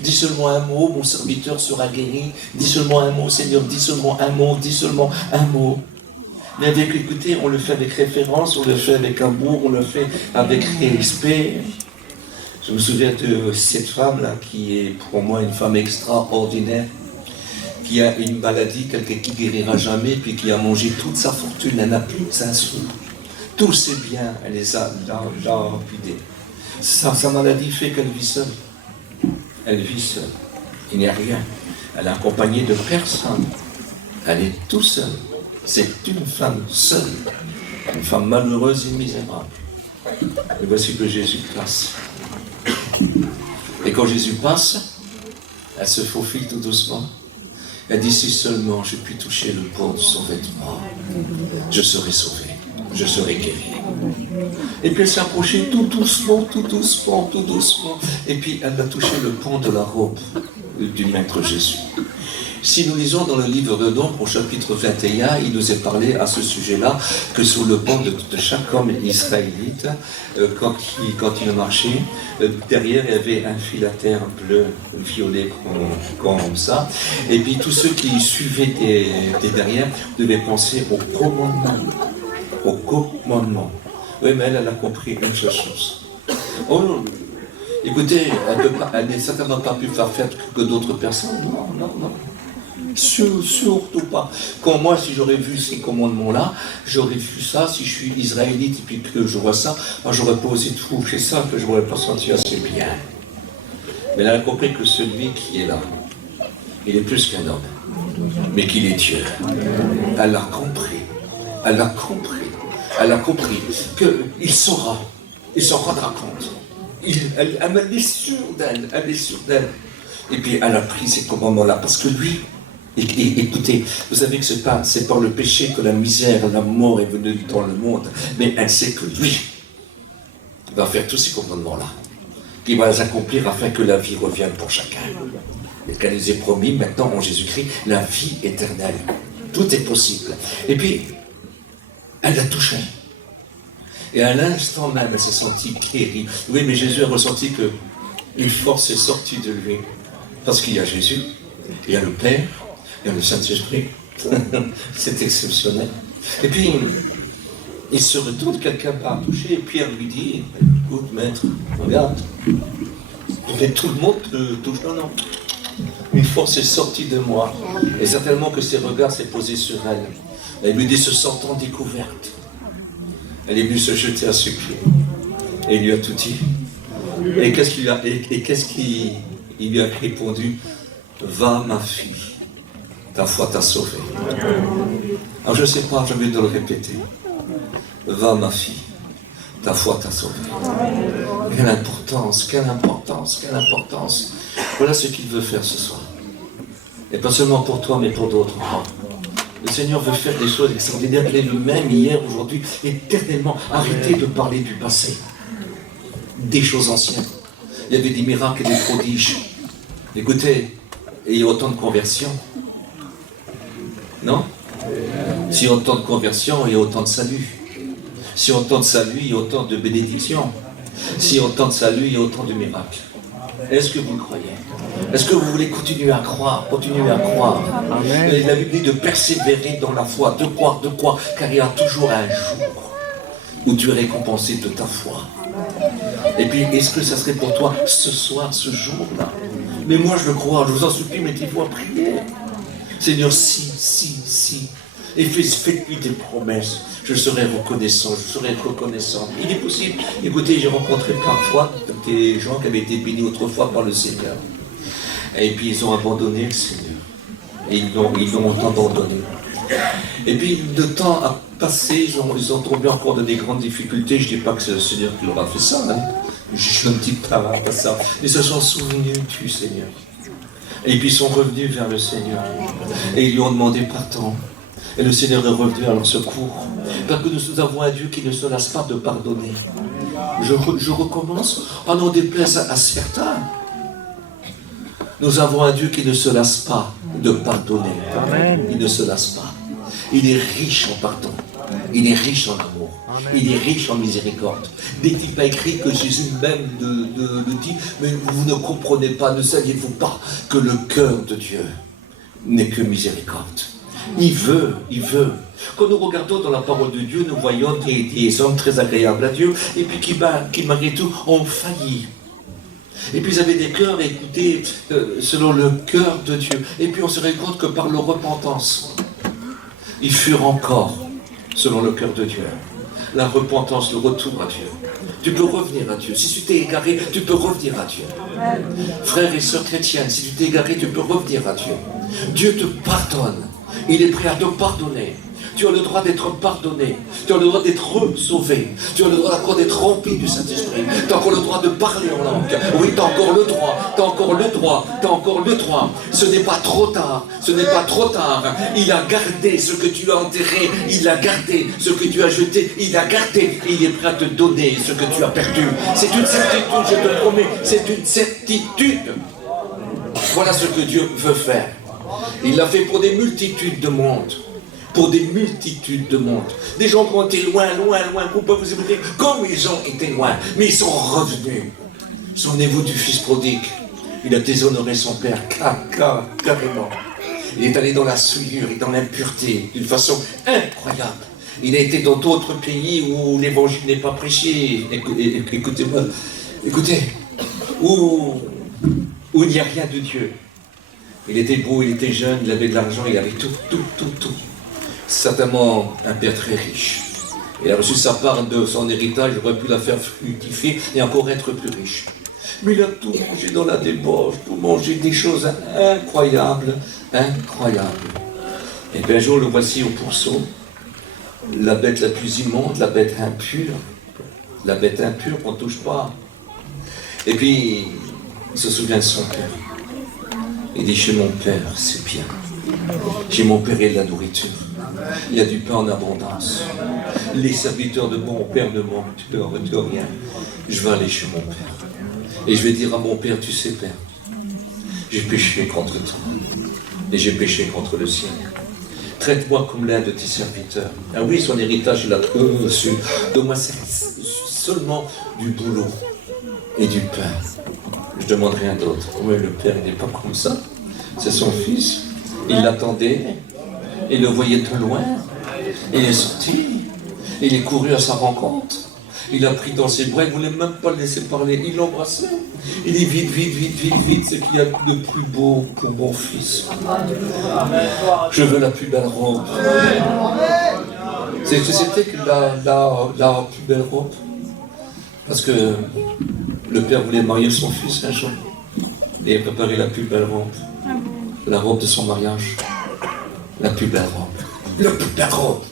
Dis seulement un mot, mon serviteur sera guéri. Dis seulement un mot, Seigneur, dis seulement un mot, dis seulement un mot. Mais avec, écoutez, on le fait avec référence, on le fait avec amour, on le fait avec respect. Je me souviens de cette femme-là, qui est pour moi une femme extraordinaire, qui a une maladie, quelqu'un qui guérira jamais, puis qui a mangé toute sa fortune, elle n'a plus un sou. Tous ses biens, elle les a lapidés. Sa maladie fait qu'elle vit seule. Elle vit seule. Il n'y a rien. Elle est accompagnée de personne. Elle est toute seule. C'est une femme seule. Une femme malheureuse et misérable. Et voici que Jésus passe. Et quand Jésus passe, elle se faufile tout doucement. Elle dit, si seulement je puis toucher le bord de son vêtement, je serai sauvé. Je serai guéri. Et puis elle s'est approchée tout doucement. Et puis elle a touché le pan de la robe du Maître Jésus. Si nous lisons dans le livre de Nombres, au chapitre 21, il nous est parlé à ce sujet-là, que sur le pan de chaque homme israélite, quand il marchait, derrière il y avait un filateur bleu, violet, comme ça. Et puis tous ceux qui suivaient des derrière devaient penser au commandement. Au commandement. Oui, mais elle a compris une seule chose. Oh, écoutez, elle n'est certainement pas plus parfaite que d'autres personnes. Non. Surtout pas. Quand moi, si j'aurais vu ces commandements-là, j'aurais vu ça, si je suis israélite et puis que je vois ça, moi j'aurais pas osé toucher ça, que je n'aurais pas senti assez bien. Mais elle a compris que celui qui est là, il est plus qu'un homme, mais qu'il est Dieu. Elle a compris. Elle a compris qu'il saura, il s'en rendra compte. Elle est sûre d'elle, Et puis elle a pris ces commandements-là, parce que lui, écoutez, vous savez que c'est par le péché que la misère, la mort est venue dans le monde, mais elle sait que lui va faire tous ces commandements-là, qu'il va les accomplir afin que la vie revienne pour chacun. Et qu'elle nous ait promis maintenant en Jésus-Christ la vie éternelle. Tout est possible. Et puis, elle l'a touché. Et à l'instant même, elle s'est sentie guérie. Oui, mais Jésus a ressenti qu'une force est sortie de lui. Parce qu'il y a Jésus, il y a le Père, il y a le Saint-Esprit. C'est exceptionnel. Et puis, il se retourne, quelqu'un part toucher, et Pierre lui dit, écoute, maître, regarde. Mais tout le monde te touche, non. Une force est sortie de moi. Et certainement que ses regards s'est posé sur elle. Elle lui dit, se sentant découverte. Elle est venue se jeter à ses pieds. Et il lui a tout dit. Et qu'est-ce qu'il lui a répondu? Va, ma fille, ta foi t'a sauvée. Alors je ne sais pas, je vais de le répéter. Va, ma fille, ta foi t'a sauvée. Quelle importance. Voilà ce qu'il veut faire ce soir. Et pas seulement pour toi, mais pour d'autres. Le Seigneur veut faire des choses extraordinaires. Il est le même hier, aujourd'hui, éternellement. Arrêtez de parler du passé, des choses anciennes. Il y avait des miracles et des prodiges. Écoutez, et il y a autant de conversions. Non? Si il y a autant de conversions, il y a autant de salut. Si il y a autant de salut, il y a autant de bénédictions. Si il y a autant de salut, il y a autant de miracles. Est-ce que vous le croyez? Est-ce que vous voulez continuer à croire? Amen. La Bible dit de persévérer dans la foi, de croire, car il y a toujours un jour où tu es récompensé de ta foi. Et puis, est-ce que ça serait pour toi ce soir, ce jour-là? Mais moi, je le crois, je vous en supplie, mettez-vous à prier. Seigneur, si. Et faites-lui des promesses. Je serai reconnaissant. Il est possible. Écoutez, j'ai rencontré parfois des gens qui avaient été bénis autrefois par le Seigneur. Et puis ils ont abandonné le Seigneur. Et ils l'ont abandonné. Et puis le temps a passé, ils ont tombé encore dans des grandes difficultés. Je ne dis pas que c'est le Seigneur qui leur a fait ça. Hein. Je ne dis pas ça. Ils se sont souvenus du Seigneur. Et puis ils sont revenus vers le Seigneur. Et ils lui ont demandé pardon. Et le Seigneur est revenu à leur secours. Parce que nous avons un Dieu qui ne se lasse pas de pardonner. Je recommence. Ah non, déplaise à certains. Nous avons un Dieu qui ne se lasse pas de pardonner. Amen. Il ne se lasse pas. Il est riche en pardon. Il est riche en amour. Amen. Il est riche en miséricorde. N'est-il pas écrit que Jésus même le dit, mais vous ne comprenez pas, ne saviez-vous pas que le cœur de Dieu n'est que miséricorde. Il veut. Quand nous regardons dans la parole de Dieu, nous voyons des hommes très agréables à Dieu, et puis qui malgré tout ont failli. Et puis ils avaient des cœurs, écoutez, selon le cœur de Dieu. Et puis on se rend compte que par leur repentance, ils furent encore selon le cœur de Dieu. La repentance, le retour à Dieu. Tu peux revenir à Dieu. Si tu t'es égaré, tu peux revenir à Dieu. Frères et sœurs chrétiennes, si tu t'es égaré, tu peux revenir à Dieu. Dieu te pardonne. Il est prêt à te pardonner. Tu as le droit d'être pardonné. Tu as le droit d'être sauvé. Tu as le droit encore d'être rempli du Saint-Esprit. Tu as encore le droit de parler en langue. Oui, tu as encore le droit. Tu as encore le droit. Tu as encore le droit. Ce n'est pas trop tard. Ce n'est pas trop tard. Il a gardé ce que tu as enterré. Il a gardé ce que tu as jeté. Il a gardé. Et il est prêt à te donner ce que tu as perdu. C'est une certitude, je te promets. C'est une certitude. Voilà ce que Dieu veut faire. Il l'a fait pour des multitudes de mondes. Pour des multitudes de mondes. Des gens qui ont été loin, qu'on peut vous écouter, comme ils ont été loin, mais ils sont revenus. Souvenez-vous du fils prodigue. Il a déshonoré son père, carrément. Il est allé dans la souillure et dans l'impureté, d'une façon incroyable. Il a été dans d'autres pays où l'évangile n'est pas prêché. Écoutez-moi, écoutez, où il n'y a rien de Dieu. Il était beau, il était jeune, il avait de l'argent, il avait tout. Certainement un père très riche. Il a reçu sa part de son héritage, il aurait pu la faire fructifier et encore être plus riche. Mais il a tout mangé dans la débauche, tout mangé des choses incroyables. Et puis un jour, le voici au pourceau, la bête la plus immonde, la bête impure qu'on ne touche pas. Et puis, il se souvient de son père. Il dit, chez mon père, c'est bien. Chez mon père, il y a de la nourriture. Il y a du pain en abondance. Les serviteurs de mon père ne manquent de rien. Je vais aller chez mon père. Et je vais dire à mon père, tu sais, père, j'ai péché contre toi. Et j'ai péché contre le ciel. Traite-moi comme l'un de tes serviteurs. Ah oui, son héritage, il a reçu. Donc moi, c'est seulement du boulot et du pain. Je demande rien d'autre. Oui, le père, il n'est pas comme ça. C'est son fils. Il l'attendait. Il le voyait de loin. Il est sorti. Il est couru à sa rencontre. Il a pris dans ses bras. Il ne voulait même pas le laisser parler. Il l'embrassait. Il dit vite, ce qu'il y a de plus beau pour mon fils. Je veux la plus belle robe. C'était que la plus belle robe. Parce que le père voulait marier son fils un jour. Et il a préparé la plus belle robe. La robe de son mariage. La plus belle robe. La plus belle robe.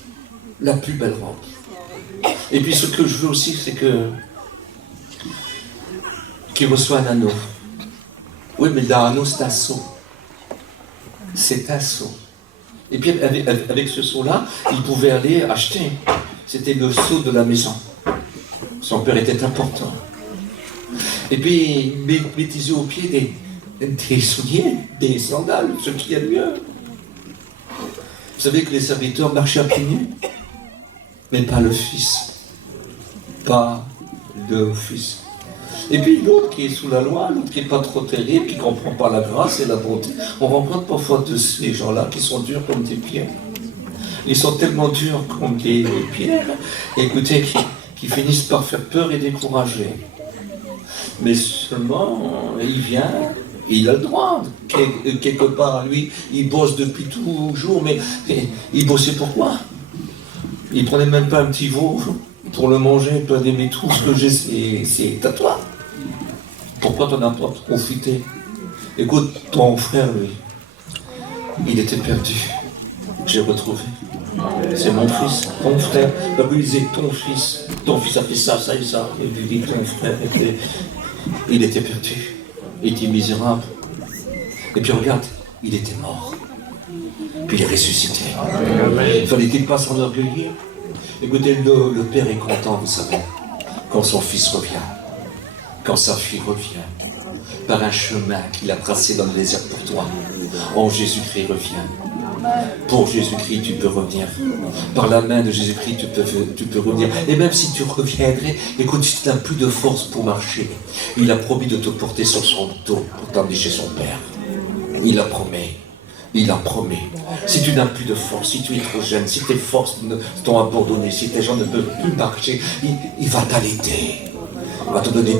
La plus belle robe. Et puis ce que je veux aussi, c'est qu'il reçoit un anneau. Oui, mais l'anneau, c'est un sceau. C'est un sceau. Et puis avec ce sceau-là, il pouvait aller acheter. C'était le sceau de la maison. Son père était important. Et puis, il métisait aux pieds des souliers, des sandales, ce qu'il y a de mieux. Vous savez que les serviteurs marchaient à pieds nus, mais pas le fils. Pas le fils. Et puis l'autre qui est sous la loi, l'autre qui n'est pas trop terrible, qui ne comprend pas la grâce et la bonté. On rencontre parfois de ces gens-là qui sont durs comme des pierres. Ils sont tellement durs comme des pierres, écoutez, qui finissent par faire peur et décourager. Mais seulement, il vient, il a le droit. Quelque part, lui, il bosse depuis toujours, mais il bossait pourquoi? Il prenait même pas un petit veau pour le manger, toi d'aimer tout ce que j'ai, c'est à toi. Pourquoi t'en as pas profité? Écoute, ton frère, lui, il était perdu. J'ai retrouvé. C'est mon fils, ton frère. La Bible disait ton fils a fait ça, ça et ça. Et lui dit ton frère il était perdu. Il était misérable. Et puis regarde, il était mort. Puis il est ressuscité. Fallait-il pas s'enorgueillir? Écoutez, le père est content, vous savez, quand son fils revient. quand sa fille revient, par un chemin qu'il a tracé dans le désert pour toi. Oh, Jésus-Christ revient. Pour Jésus-Christ, tu peux revenir. Par la main de Jésus-Christ, tu peux revenir. Et même si tu reviendrais, écoute, si tu n'as plus de force pour marcher, il a promis de te porter sur son dos pour t'emmener chez son Père. Il a promis. Il a promis. Si tu n'as plus de force, si tu es trop jeune, si tes forces t'ont abandonné, si tes gens ne peuvent plus marcher, il va t'allaiter. Il va te donner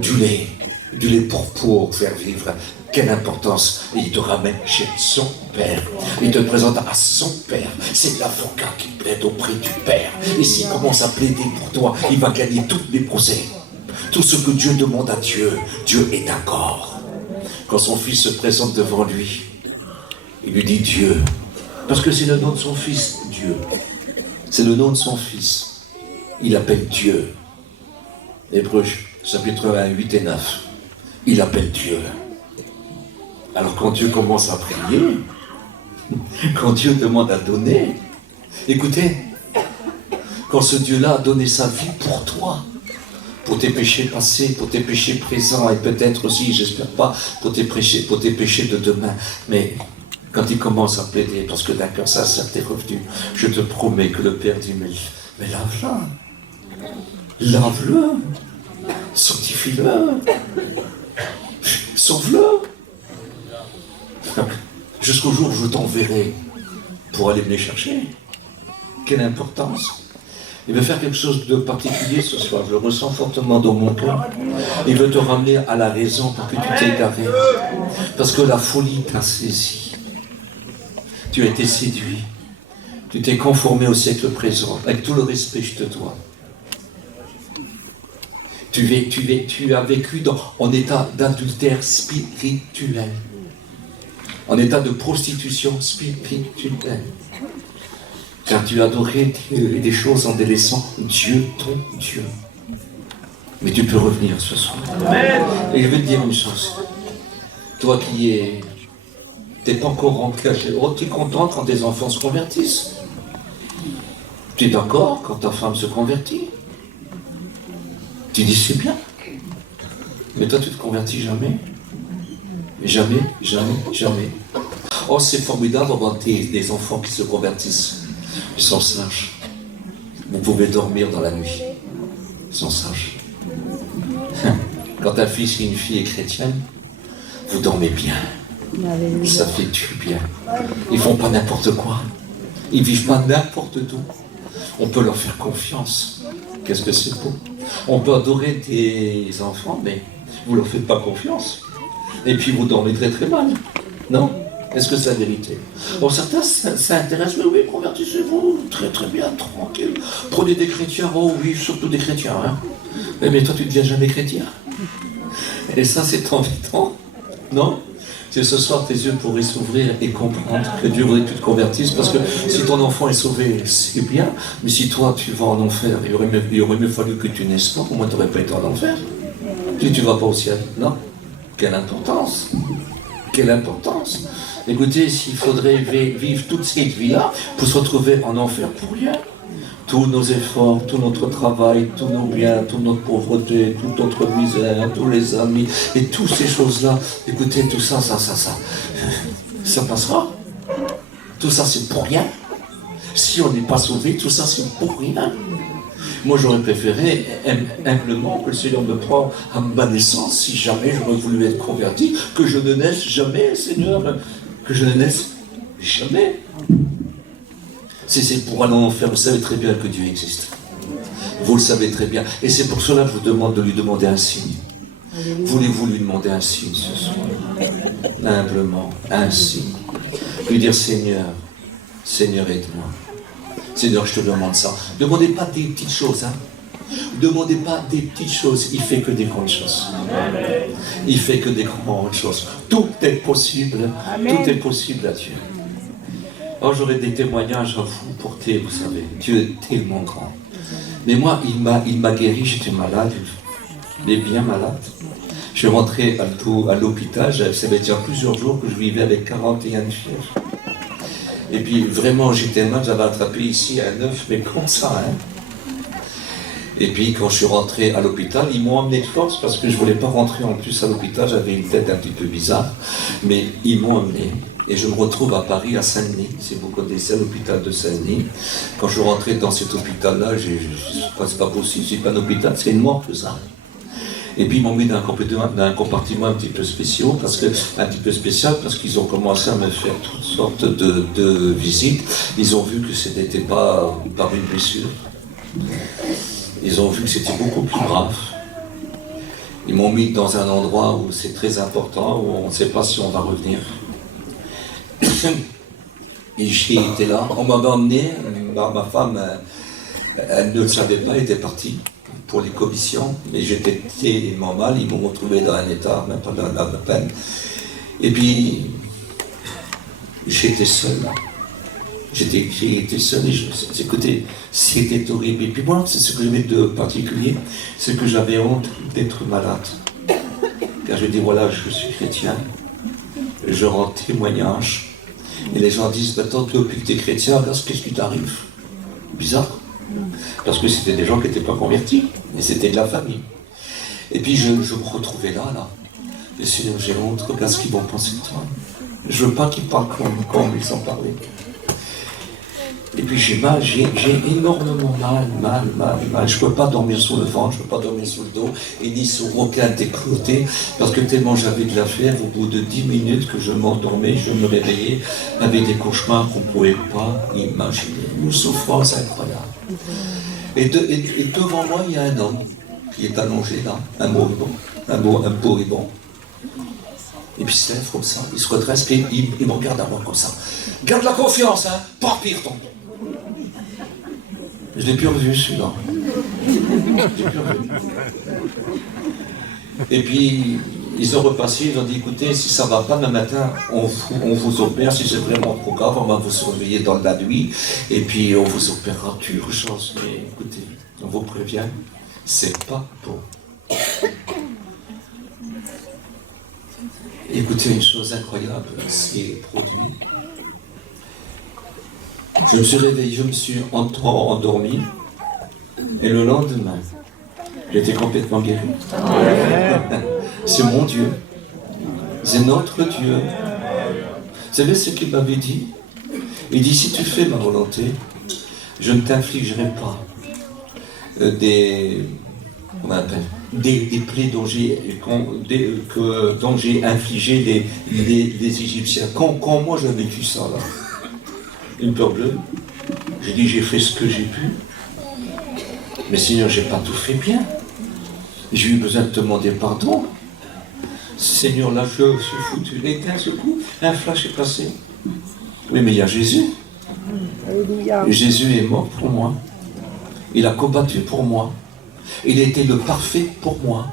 du lait pour faire vivre. Quelle importance. Et il te ramène chez son Père. Il te présente à son Père. C'est l'avocat qui plaide auprès du Père. Et s'il commence à plaider pour toi, il va gagner tous les procès. Tout ce que Dieu demande à Dieu, Dieu est d'accord. Quand son fils se présente devant lui, il lui dit Dieu. Parce que c'est le nom de son fils, Dieu. C'est le nom de son fils. Il appelle Dieu. Hébreux, chapitre 1, 8 et 9. Il appelle Dieu. Alors quand Dieu commence à prier, quand Dieu demande à donner, écoutez, quand ce Dieu-là a donné sa vie pour toi, pour tes péchés passés, pour tes péchés présents, et peut-être aussi, j'espère pas, pour tes péchés de demain, mais quand il commence à plaider, parce que d'un cœur sincère t'es revenu, je te promets que le Père dit, mais lave-le, sanctifie-le, sauve-le. Jusqu'au jour où je t'enverrai pour aller me les chercher. Quelle importance. Il veut faire quelque chose de particulier ce soir, je le ressens fortement dans mon cœur. Il veut te ramener à la raison pour que tu t'es égaré. Parce que la folie t'a saisi. Tu as été séduit. Tu t'es conformé au siècle présent. Avec tout le respect, je te dois. Tu as vécu en état d'adultère spirituel. En état de prostitution spirituelle. Car tu adorais des choses en délaissant Dieu, ton Dieu. Mais tu peux revenir ce soir. Amen. Et je veux te dire une chose. Toi qui t'es pas encore engagé, tu es content quand tes enfants se convertissent. Tu es d'accord quand ta femme se convertit. Tu dis c'est bien. Mais toi tu te convertis jamais. Jamais, jamais, jamais. Oh, c'est formidable d'avoir des enfants qui se convertissent. Ils sont sages. Vous pouvez dormir dans la nuit. Ils sont sages. Quand un fils et une fille est chrétienne, vous dormez bien. Ça fait du bien. Ils font pas n'importe quoi. Ils vivent pas n'importe où. On peut leur faire confiance. Qu'est-ce que c'est beau. On peut adorer des enfants, mais vous leur faites pas confiance. Et puis vous dormez très très mal. Non? Est-ce que c'est la vérité? Bon, certains, ça intéresse, mais oui, convertissez-vous, très très bien, tranquille. Prenez des chrétiens, oh oui, surtout des chrétiens. Hein. Mais toi, tu ne deviens jamais chrétien. Et ça, c'est embêtant, non? C'est ce soir, tes yeux pourraient s'ouvrir et comprendre que Dieu voudrait que tu te convertisses, parce que si ton enfant est sauvé, c'est bien, mais si toi, tu vas en enfer, il aurait mieux fallu que tu naisses pas, au moins tu n'aurais pas été en enfer. Si tu ne vas pas au ciel, non? Quelle importance! Quelle importance! Écoutez, s'il faudrait vivre toute cette vie-là pour se retrouver en enfer pour rien. Tous nos efforts, tout notre travail, tous nos biens, toute notre pauvreté, toute notre misère, tous les amis, et toutes ces choses-là, écoutez, tout ça, ça passera. Tout ça, c'est pour rien. Si on n'est pas sauvé, tout ça, c'est pour rien. Moi, j'aurais préféré humblement que le Seigneur me prenne à ma naissance, si jamais j'aurais voulu être converti, que je ne naisse jamais, Seigneur, que je ne naisse jamais. C'est pour aller en enfer, vous savez très bien que Dieu existe. Vous le savez très bien. Et c'est pour cela que je vous demande de lui demander un signe. Voulez-vous lui demander un signe ce soir? Humblement, un signe. Lui dire, Seigneur, aide-moi. Seigneur, je te demande ça. Ne demandez pas des petites choses. Hein. Ne demandez pas des petites choses. Il fait que des grandes choses. Il fait que des grandes choses. Tout est possible. Amen. Tout est possible à Dieu. Alors j'aurais des témoignages à vous porter, vous savez. Dieu est tellement grand. Mais moi, il m'a guéri. J'étais malade. Mais bien malade. Je suis rentré à l'hôpital. Ça fait déjà plusieurs jours que je vivais avec 41 fièvre. Et puis vraiment j'étais mal, j'avais attrapé ici un œuf, mais comme ça. Hein. Et puis quand je suis rentré à l'hôpital, ils m'ont emmené de force parce que je ne voulais pas rentrer en plus à l'hôpital, j'avais une tête un petit peu bizarre, mais ils m'ont emmené. Et je me retrouve à Paris, à Saint-Denis, si vous connaissez l'hôpital de Saint-Denis. Quand je rentrais dans cet hôpital-là, c'est pas possible, c'est pas un hôpital, c'est une morgue ça. Et puis ils m'ont mis dans un compartiment un petit peu spécial, parce qu'ils ont commencé à me faire toutes sortes de visites. Ils ont vu que ce n'était pas par une blessure. Ils ont vu que c'était beaucoup plus grave. Ils m'ont mis dans un endroit où c'est très important, où on ne sait pas si on va revenir. Et j'ai été là. On m'avait emmené, ma femme, elle ne le savait pas, elle était partie pour les commissions, mais j'étais tellement mal, ils m'ont retrouvé dans un état, même pas dans la peine. Et puis, j'étais seul là. J'étais seul et écoutez, c'était horrible. Et puis moi, c'est ce que j'avais de particulier, c'est que j'avais honte d'être malade. Car je dis, voilà, je suis chrétien, je rends témoignage, et les gens disent, maintenant, depuis que tu es chrétien, qu'est-ce qui t'arrive? Bizarre. Parce que c'était des gens qui n'étaient pas convertis, et c'était de la famille. Et puis je me retrouvais là. Et Seigneur, j'ai honte, regarde ce qu'ils vont penser de toi. Je veux pas qu'ils parlent comme ils ont parlé. Et puis j'ai énormément mal. Je ne peux pas dormir sur le ventre, je ne peux pas dormir sur le dos, et ni sur aucun des côtés, parce que tellement j'avais de la fièvre, au bout de 10 minutes que je m'endormais, je me réveillais avec des cauchemars qu'on ne pouvait pas imaginer. Une souffrance incroyable. Et devant moi, il y a un homme qui est allongé là, un moribond. Et puis il se lève comme ça, il se redresse, et il me regarde à moi comme ça. Garde la confiance, hein, pas pire ton. Je l'ai plus revu celui-là. Et puis ils ont repassé, ils ont dit écoutez, si ça ne va pas demain matin, on vous opère, si c'est vraiment trop grave, on va vous surveiller dans la nuit, et puis on vous opérera d'urgence. Mais écoutez, on vous prévient, c'est pas bon. Écoutez, une chose incroyable, ce qui est produit. Je me suis réveillé, je me suis endormi, et le lendemain, j'étais complètement guéri. C'est mon Dieu, c'est notre Dieu. Vous savez ce qu'il m'avait dit? Il dit, si tu fais ma volonté, je ne t'infligerai pas des plaies dont j'ai infligé les Égyptiens. Quand moi j'ai vécu ça là, une peur bleue, j'ai dit j'ai fait ce que j'ai pu, mais Seigneur, j'ai pas tout fait bien. J'ai eu besoin de te demander pardon. Seigneur, là je suis foutu. Et d'un seul coup, un flash est passé. Oui, mais il y a Jésus. Jésus est mort pour moi. Il a combattu pour moi. Il a été le parfait pour moi.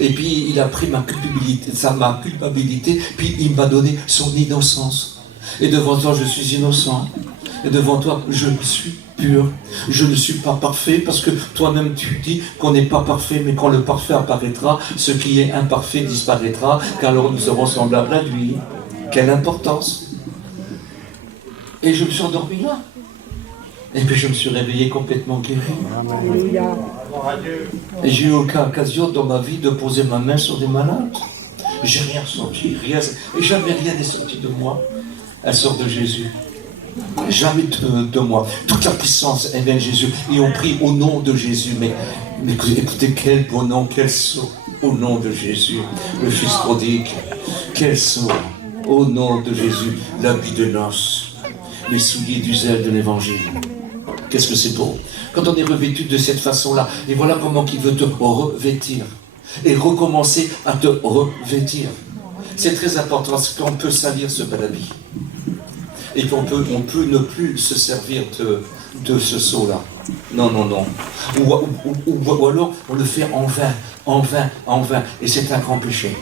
Et puis il a pris ma culpabilité, puis il m'a donné son innocence. Et devant toi, je suis innocent. Et devant toi, je suis pur. Je ne suis pas parfait, parce que toi-même tu dis qu'on n'est pas parfait, mais quand le parfait apparaîtra, ce qui est imparfait disparaîtra, car alors nous serons semblables à lui. Quelle importance! Et je me suis endormi là. Et puis je me suis réveillé complètement guéri. Et j'ai eu aucune occasion dans ma vie de poser ma main sur des malades. J'ai rien ressenti, rien. Et jamais rien n'est sorti de moi. Elle sort de Jésus. Jamais de moi. Toute la puissance, elle vient de Jésus. Et on prie au nom de Jésus. Mais écoutez, quel beau nom, quel saut au nom de Jésus. Le Fils prodigue. Quel saut au nom de Jésus. L'habit de noces. Les souliers du zèle de l'évangile. Qu'est-ce que c'est beau. Quand on est revêtu de cette façon-là, et voilà comment il veut te revêtir. Et recommencer à te revêtir. C'est très important, parce qu'on peut salir ce bel habit. Et qu'on peut ne plus se servir de ce sceau-là. Non. Ou alors, on le fait en vain. Et c'est un grand péché.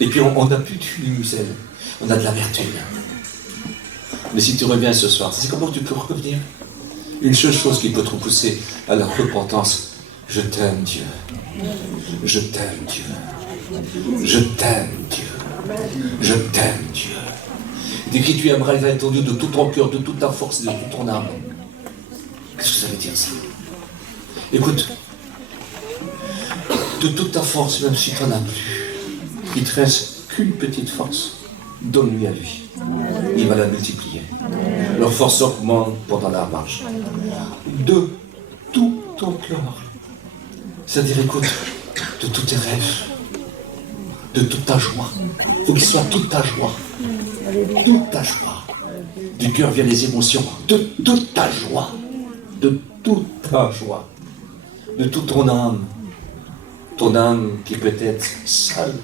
Et puis, on n'a plus de zèle. On a de l'amertume. Mais si tu reviens ce soir, c'est comment tu peux revenir? Une seule chose qui peut te pousser à la repentance. Je t'aime, Dieu. Je t'aime, Dieu. Je t'aime, Dieu. Je t'aime, Dieu. Il dit que tu aimeras ton Dieu de tout ton cœur, de toute ta force, de toute ton âme. Qu'est-ce que ça veut dire ça? Écoute, de toute ta force, même si tu n'en as plus, il te reste qu'une petite force, donne-lui à lui. Il va la multiplier. Leur force augmente pendant la marche. De tout ton cœur. C'est-à-dire, écoute, de tous tes rêves, de toute ta joie. Il faut qu'il soit toute ta joie. Toute ta joie. Du cœur viennent les émotions. De toute ta joie. De toute ta joie. De toute ton âme. Ton âme qui peut être sale.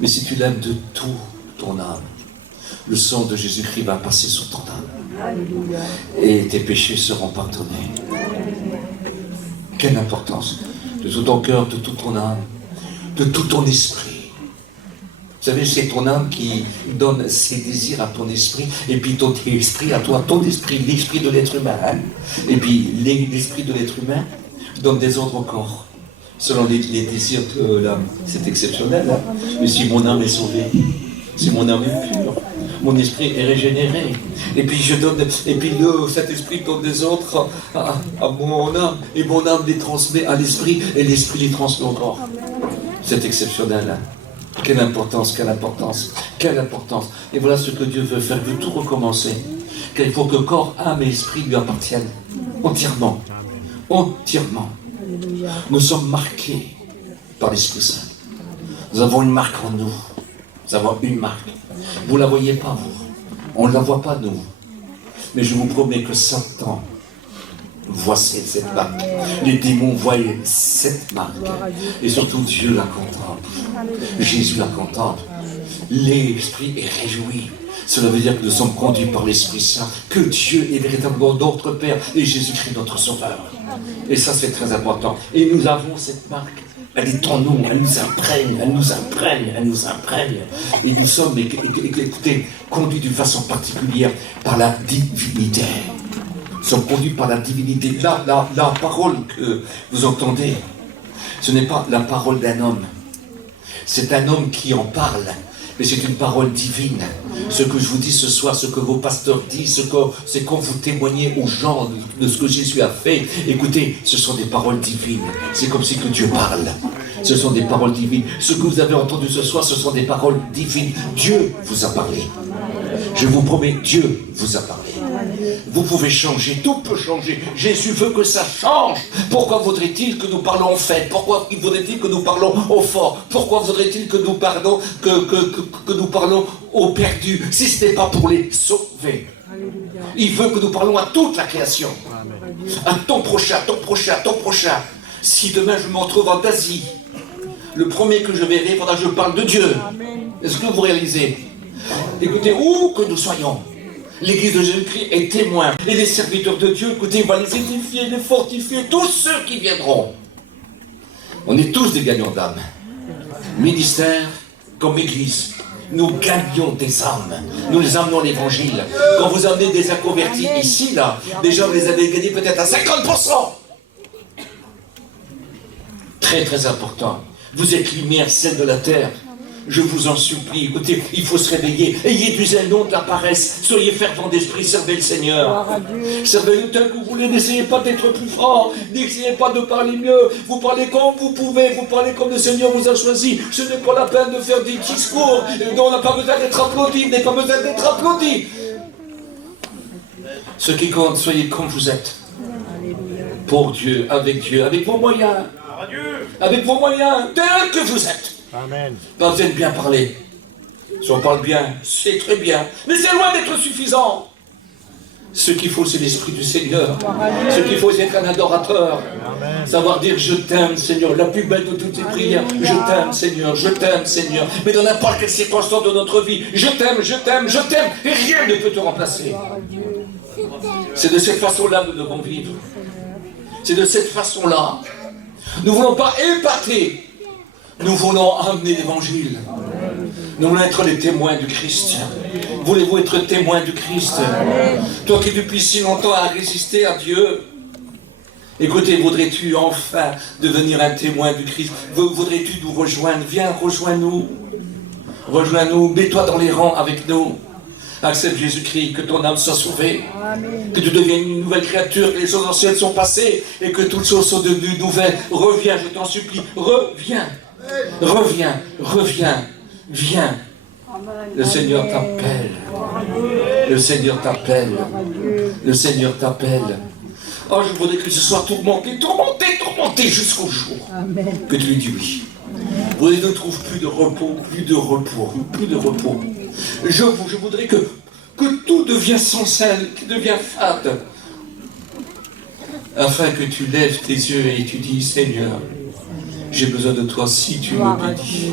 Mais si tu l'aimes de tout ton âme, le sang de Jésus-Christ va passer sur ton âme. Et tes péchés seront pardonnés. Quelle importance. De tout ton cœur, de toute ton âme, de tout ton esprit. Vous savez, c'est ton âme qui donne ses désirs à ton esprit, et puis ton esprit à toi, ton esprit, l'esprit de l'être humain. Hein? Et puis l'esprit de l'être humain donne des ordres au corps, selon les désirs de l'âme. C'est exceptionnel, hein? Mais si mon âme est sauvée, si mon âme est pure, mon esprit est régénéré, et puis cet esprit donne des ordres à mon âme, et mon âme les transmet à l'esprit, et l'esprit les transmet au corps. C'est exceptionnel, hein? Quelle importance, quelle importance, quelle importance. Et voilà ce que Dieu veut faire, il veut tout recommencer. Il faut que corps, âme et esprit lui appartiennent entièrement. Entièrement. Nous sommes marqués par l'Esprit Saint. Nous avons une marque en nous. Nous avons une marque. Vous ne la voyez pas, vous. On ne la voit pas, nous. Mais je vous promets que Satan voit cette marque. Les démons voient cette marque. Et surtout, Dieu la contemple. Jésus la contemple. L'Esprit est réjoui. Cela veut dire que nous sommes conduits par l'Esprit Saint, que Dieu est véritablement notre Père et Jésus-Christ notre Sauveur. Et ça, c'est très important. Et nous avons cette marque. Elle est en nous, elle nous imprègne, elle nous imprègne, elle nous imprègne. Et nous sommes, écoutez, conduits d'une façon particulière par la divinité. Nous sommes conduits par la divinité. La parole que vous entendez, ce n'est pas la parole d'un homme. C'est un homme qui en parle. Mais c'est une parole divine. Ce que je vous dis ce soir, ce que vos pasteurs disent, c'est quand vous témoignez aux gens de ce que Jésus a fait. Écoutez, ce sont des paroles divines. C'est comme si que Dieu parle. Ce sont des paroles divines. Ce que vous avez entendu ce soir, ce sont des paroles divines. Dieu vous a parlé. Je vous promets, Dieu vous a parlé. Vous pouvez changer, tout peut changer. Jésus veut que ça change. Pourquoi voudrait-il que nous parlons au fait? Pourquoi voudrait-il que nous parlons au fort? Pourquoi voudrait-il que nous parlons que nous parlons aux perdus, si ce n'est pas pour les sauver? Il veut que nous parlons à toute la création. À ton prochain, ton prochain, ton prochain. Si demain je me retrouve en Asie, le premier que je verrai, il faudra que je parle de Dieu. Est-ce que vous réalisez? Écoutez, où que nous soyons, l'Église de Jésus-Christ est témoin. Et les serviteurs de Dieu, écoutez, on va les édifier, les fortifier, tous ceux qui viendront. On est tous des gagnants d'âme. Ministère comme Église, nous gagnons des âmes. Nous les amenons à l'Évangile. Quand vous amenez des inconvertis ici, là, déjà vous les avez gagnés peut-être à 50%. Très très important. Vous êtes lumière, celle de la terre. Je vous en supplie, écoutez, il faut se réveiller. Ayez du zèle, non de la paresse. Soyez fervents d'esprit, servez le Seigneur. Servez-le tel que vous voulez, n'essayez pas d'être plus fort, n'essayez pas de parler mieux. Vous parlez comme vous pouvez, vous parlez comme le Seigneur vous a choisi. Ce n'est pas la peine de faire des discours. On n'a pas besoin d'être applaudi, vous n'avez pas besoin d'être applaudi. Ce qui compte, soyez comme vous êtes. Pour Dieu, avec vos moyens. Avec vos moyens, tels que vous êtes. Amen. Quand vous êtes bien parlé, si on parle bien, c'est très bien, mais c'est loin d'être suffisant. Ce qu'il faut, c'est l'Esprit du Seigneur. Ce qu'il faut, c'est être un adorateur. Amen. Savoir dire, je t'aime, Seigneur. La plus belle de toutes les prières, je t'aime, Seigneur, je t'aime, Seigneur. Mais dans n'importe quelle circonstance de notre vie, je t'aime, je t'aime, je t'aime, et rien ne peut te remplacer. C'est de cette façon-là que nous devons vivre. C'est de cette façon-là. Nous ne voulons pas épater. Nous voulons amener l'Évangile. Nous voulons être les témoins du Christ. Voulez-vous être témoin du Christ? Toi qui depuis si longtemps as résisté à Dieu, écoutez, voudrais-tu enfin devenir un témoin du Christ? Voudrais-tu nous rejoindre? Viens, rejoins-nous. Rejoins-nous, mets-toi dans les rangs avec nous. Accepte Jésus-Christ, que ton âme soit sauvée. Que tu deviennes une nouvelle créature, que les choses anciennes sont passées et que toutes choses sont devenues nouvelles. Reviens, je t'en supplie, reviens. Reviens, reviens, viens. Le Seigneur t'appelle. Le Seigneur t'appelle. Le Seigneur t'appelle. Oh, je voudrais que ce soit tourmenté, tourmenté, tourmenté jusqu'au jour que tu lui dis oui. Vous ne trouves plus de repos, plus de repos, plus de repos. Je voudrais que tout devienne sans sel, qui devient fade, afin que tu lèves tes yeux et tu dis, Seigneur, j'ai besoin de toi si tu m'obéis.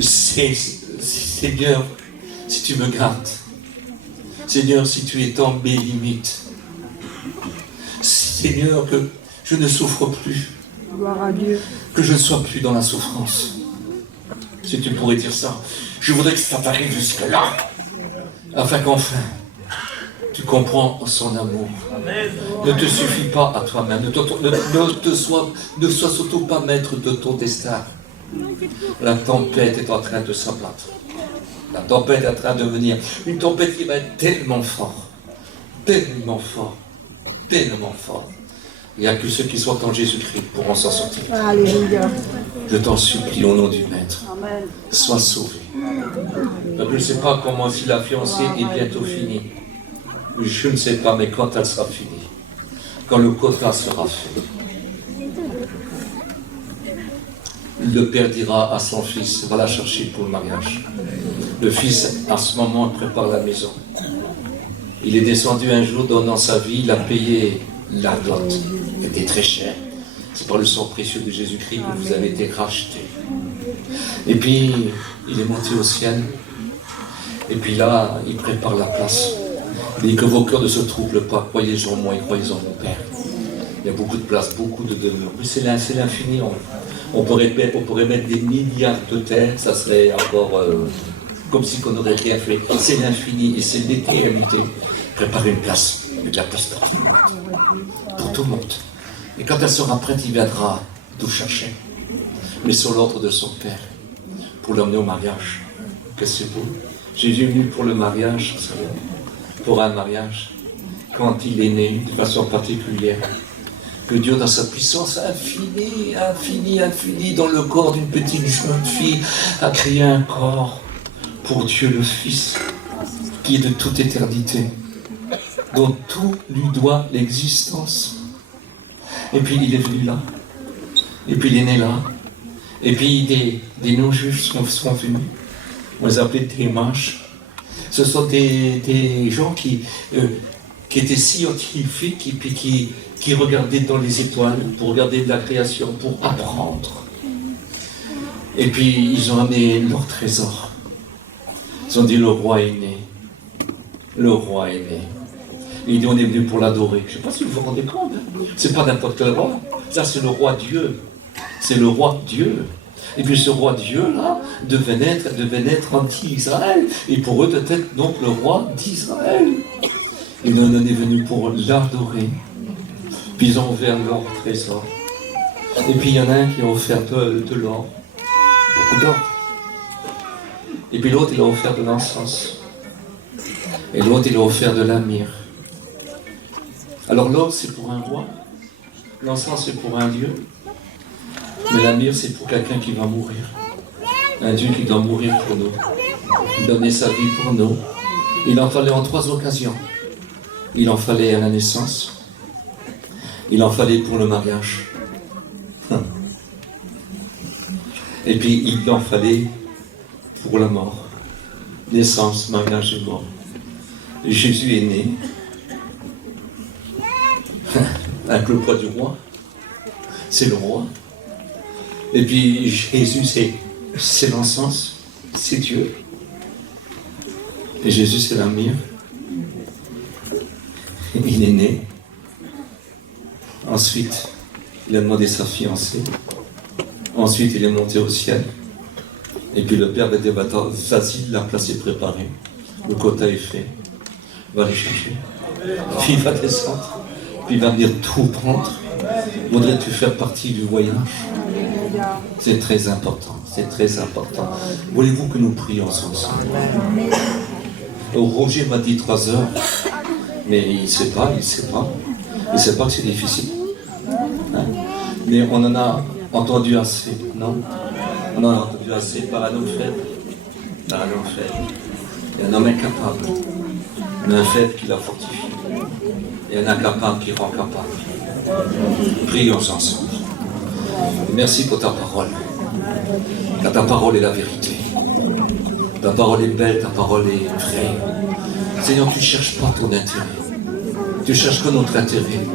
Seigneur, si tu me gardes. Seigneur, si tu étends mes limites. Seigneur, que je ne souffre plus. Gloire à Dieu. Que je ne sois plus dans la souffrance. Si tu pourrais dire ça. Je voudrais que ça t'arrive jusque-là. Afin qu'enfin, tu comprends son amour. Ne te suffis pas à toi-même. Ne sois surtout pas maître de ton destin. La tempête est en train de s'abattre. La tempête est en train de venir. Une tempête qui va être tellement fort. Tellement fort. Tellement fort. Il n'y a que ceux qui sont en Jésus-Christ pourront s'en sortir. Alléluia. Je t'en supplie au nom du Maître. Amen. Sois sauvé. Je ne sais pas comment si la fiancée est bientôt finie. Je ne sais pas, mais quand elle sera finie, quand le quota sera fait, le père dira à son fils, va la chercher pour le mariage. Le fils, à ce moment, prépare la maison. Il est descendu un jour dans sa vie, il a payé la dot. C'était très cher. C'est par le sang précieux de Jésus-Christ que vous avez été rachetés. Et puis, il est monté au ciel. Et puis là, il prépare la place. Il dit que vos cœurs ne se troublent pas. Croyez en moi et croyez en mon Père. Il y a beaucoup de place, beaucoup de demeures. Mais c'est l'infini. On pourrait mettre des milliards de terres, ça serait encore comme si on n'aurait rien fait. C'est l'infini et c'est l'éternité. Préparer une place, de la place pour tout le monde. Pour tout le monde. Et quand elle sera prête, il viendra tout chercher. Mais sur l'ordre de son Père, pour l'emmener au mariage. Que c'est beau. Jésus est venu pour le mariage, pour un mariage, quand il est né, de façon particulière. Que Dieu, dans sa puissance infinie, infinie, infinie, dans le corps d'une petite jeune fille, a créé un corps pour Dieu le Fils, qui est de toute éternité, dont tout lui doit l'existence. Et puis il est venu là, et puis il est né là, et puis des non-juifs sont venus, on les appelait des mâches. Ce sont des gens qui étaient scientifiques et puis qui regardaient dans les étoiles pour regarder de la création, pour apprendre. Et puis ils ont amené leur trésor. Ils ont dit le roi est né. Le roi est né. Et il dit on est venu pour l'adorer. Je ne sais pas si vous vous rendez compte. C'est pas n'importe quel roi. Ça c'est le roi Dieu. C'est le roi Dieu. Et puis ce roi Dieu-là devait naître anti-Israël. Et pour eux, peut-être donc le roi d'Israël. Et on est venu pour l'adorer. Puis ils ont ouvert leur trésor. Et puis il y en a un qui a offert de l'or. Beaucoup d'or. Et puis l'autre, il a offert de l'encens. Et l'autre, il a offert de la myrrhe. Alors l'or, c'est pour un roi. L'encens, c'est pour un dieu. Mais la myrrhe, c'est pour quelqu'un qui va mourir. Un Dieu qui doit mourir pour nous. Donner sa vie pour nous. Il en fallait en 3 occasions. Il en fallait à la naissance. Il en fallait pour le mariage. Et puis il en fallait pour la mort. Naissance, mariage et mort. Et Jésus est né. Avec le poids du roi. C'est le roi. Et puis Jésus, c'est l'encens, c'est Dieu. Et Jésus, c'est la myrrhe. Il est né. Ensuite, il a demandé sa fiancée. Ensuite, il est monté au ciel. Et puis le Père a dit, vas-y, la place est préparée. Le quota est fait. Va aller chercher. Puis il va descendre. Puis il va venir tout prendre. Voudrais-tu faire partie du voyage? C'est très important, c'est très important. Voulez-vous que nous prions ensemble? Roger m'a dit 3 heures, mais il ne sait pas. Il ne sait pas que c'est difficile. Hein? Mais on en a entendu assez, non? On en a entendu assez par un homme faible. Par un homme faible. Et un homme incapable. Mais un faible qui l'a fortifié. Et un incapable qui rend capable. Prions ensemble. Et merci pour ta parole. Car ta parole est la vérité. Ta parole est belle, ta parole est vraie. Seigneur, tu ne cherches pas ton intérêt. Tu cherches que notre intérêt.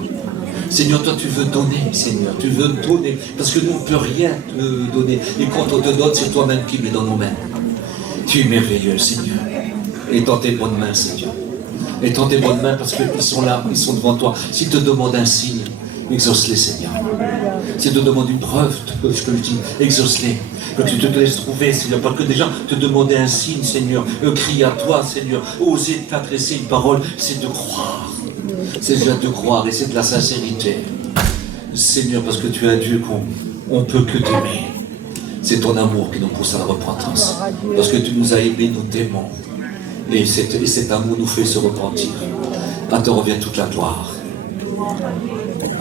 Seigneur, toi tu veux donner, Seigneur. Tu veux donner. Parce que nous, on ne peut rien te donner. Et quand on te donne, c'est toi-même qui mets dans nos mains. Tu es merveilleux, Seigneur. Et dans tes bonnes mains, Seigneur. Et dans tes bonnes mains, parce qu'ils sont là, ils sont devant toi. S'ils te demandent un signe, exauce-les, Seigneur. S'ils te demandent une preuve, je te le dis, exauce-les. Que tu te laisses trouver, Seigneur. Parce que déjà, te demander un signe, Seigneur, crie à toi, Seigneur. Oser t'adresser une parole, c'est de croire. C'est déjà de croire et c'est de la sincérité. Seigneur, parce que tu es un Dieu qu'on ne peut que t'aimer. C'est ton amour qui nous pousse à la repentance. Parce que tu nous as aimés, nous t'aimons. Et cet amour nous fait se repentir. À te revient toute la gloire.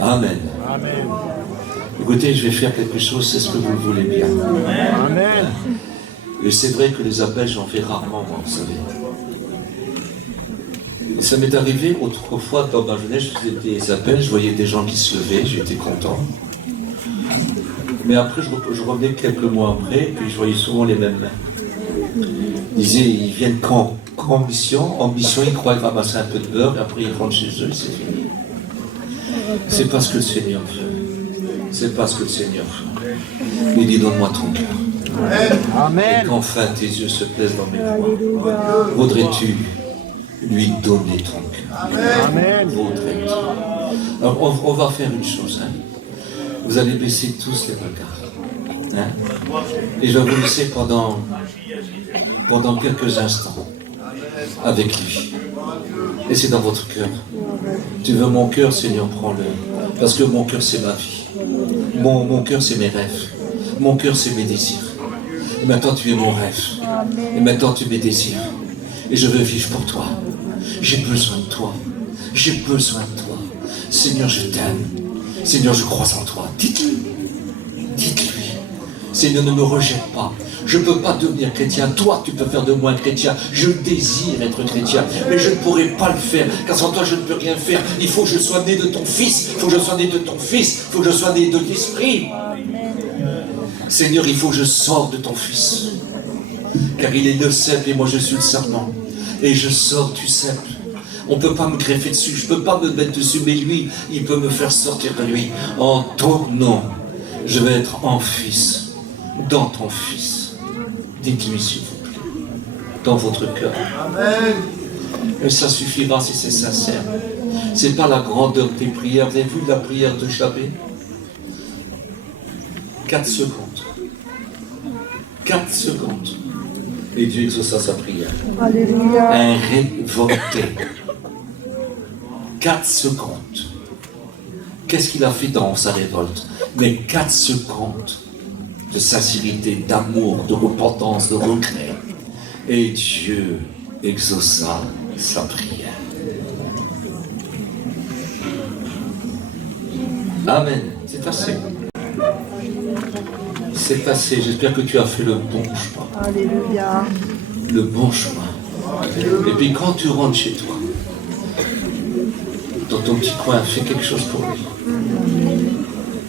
Amen. Amen. Écoutez, je vais faire quelque chose, c'est ce que vous le voulez bien. Amen. Et c'est vrai que les appels, j'en fais rarement, moi, vous savez. Ça m'est arrivé autrefois dans ma jeunesse, je faisais des appels, je voyais des gens qui se levaient, j'étais content. Mais après, je revenais quelques mois après, puis je voyais souvent les mêmes mains. Ils disaient, ils viennent quand en mission. En mission, ils croient qu'ils ramasser un peu de beurre, et après ils rentrent chez eux, c'est fini. C'est pas ce que le Seigneur veut. C'est pas ce que le Seigneur veut. Il dit, donne-moi ton cœur. Amen. Et qu'enfin tes yeux se plaisent dans mes voies. Voudrais-tu lui donner ton cœur? Amen. Voudrais-tu? Alors on va faire une chose. Hein. Vous allez baisser tous les regards. Hein. Et je vais vous laisser pendant quelques instants avec lui. Et c'est dans votre cœur. Tu veux mon cœur, Seigneur, prends-le. Parce que mon cœur, c'est ma vie. Mon cœur, c'est mes rêves. Mon cœur, c'est mes désirs. Et maintenant, tu es mon rêve. Et maintenant, tu es mes désirs. Et je veux vivre pour toi. J'ai besoin de toi. J'ai besoin de toi. Seigneur, je t'aime. Seigneur, je crois en toi. Dites-lui. Dites-lui. Seigneur, ne me rejette pas. Je ne peux pas devenir chrétien. Toi, tu peux faire de moi un chrétien. Je désire être chrétien. Mais je ne pourrai pas le faire. Car sans toi, je ne peux rien faire. Il faut que je sois né de ton Fils. Il faut que je sois né de ton Fils. Il faut que je sois né de l'Esprit. Seigneur, il faut que je sorte de ton Fils. Car il est le cep et moi je suis le serment. Et je sors du cep. On ne peut pas me greffer dessus. Je ne peux pas me mettre dessus. Mais lui, il peut me faire sortir de lui. En ton nom, je vais être en Fils. Dans ton Fils. Dites-lui s'il vous plaît. Dans votre cœur. Amen. Et ça suffira si c'est sincère. Ce n'est pas la grandeur des prières. Vous avez vu la prière de Jabez? 4 secondes. 4 secondes. Et Dieu exauça sa prière. Alléluia. Un révolté. 4 secondes. Qu'est-ce qu'il a fait dans sa révolte? Mais 4 secondes de sincérité, d'amour, de repentance, de regret. Et Dieu exauça sa prière. Amen. C'est assez. C'est assez. J'espère que tu as fait le bon chemin. Alléluia. Le bon chemin. Et puis quand tu rentres chez toi, dans ton petit coin, fais quelque chose pour lui.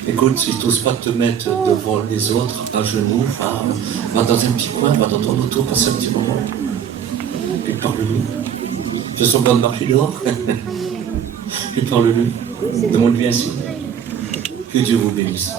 Écoute, si tu n'oses pas te mettre devant les autres, à genoux, va dans un petit coin, va dans ton auto, passe un petit moment. Puis parle-lui. Fais semblant de marcher dehors. Puis parle-lui. Demande-lui ainsi. Que Dieu vous bénisse.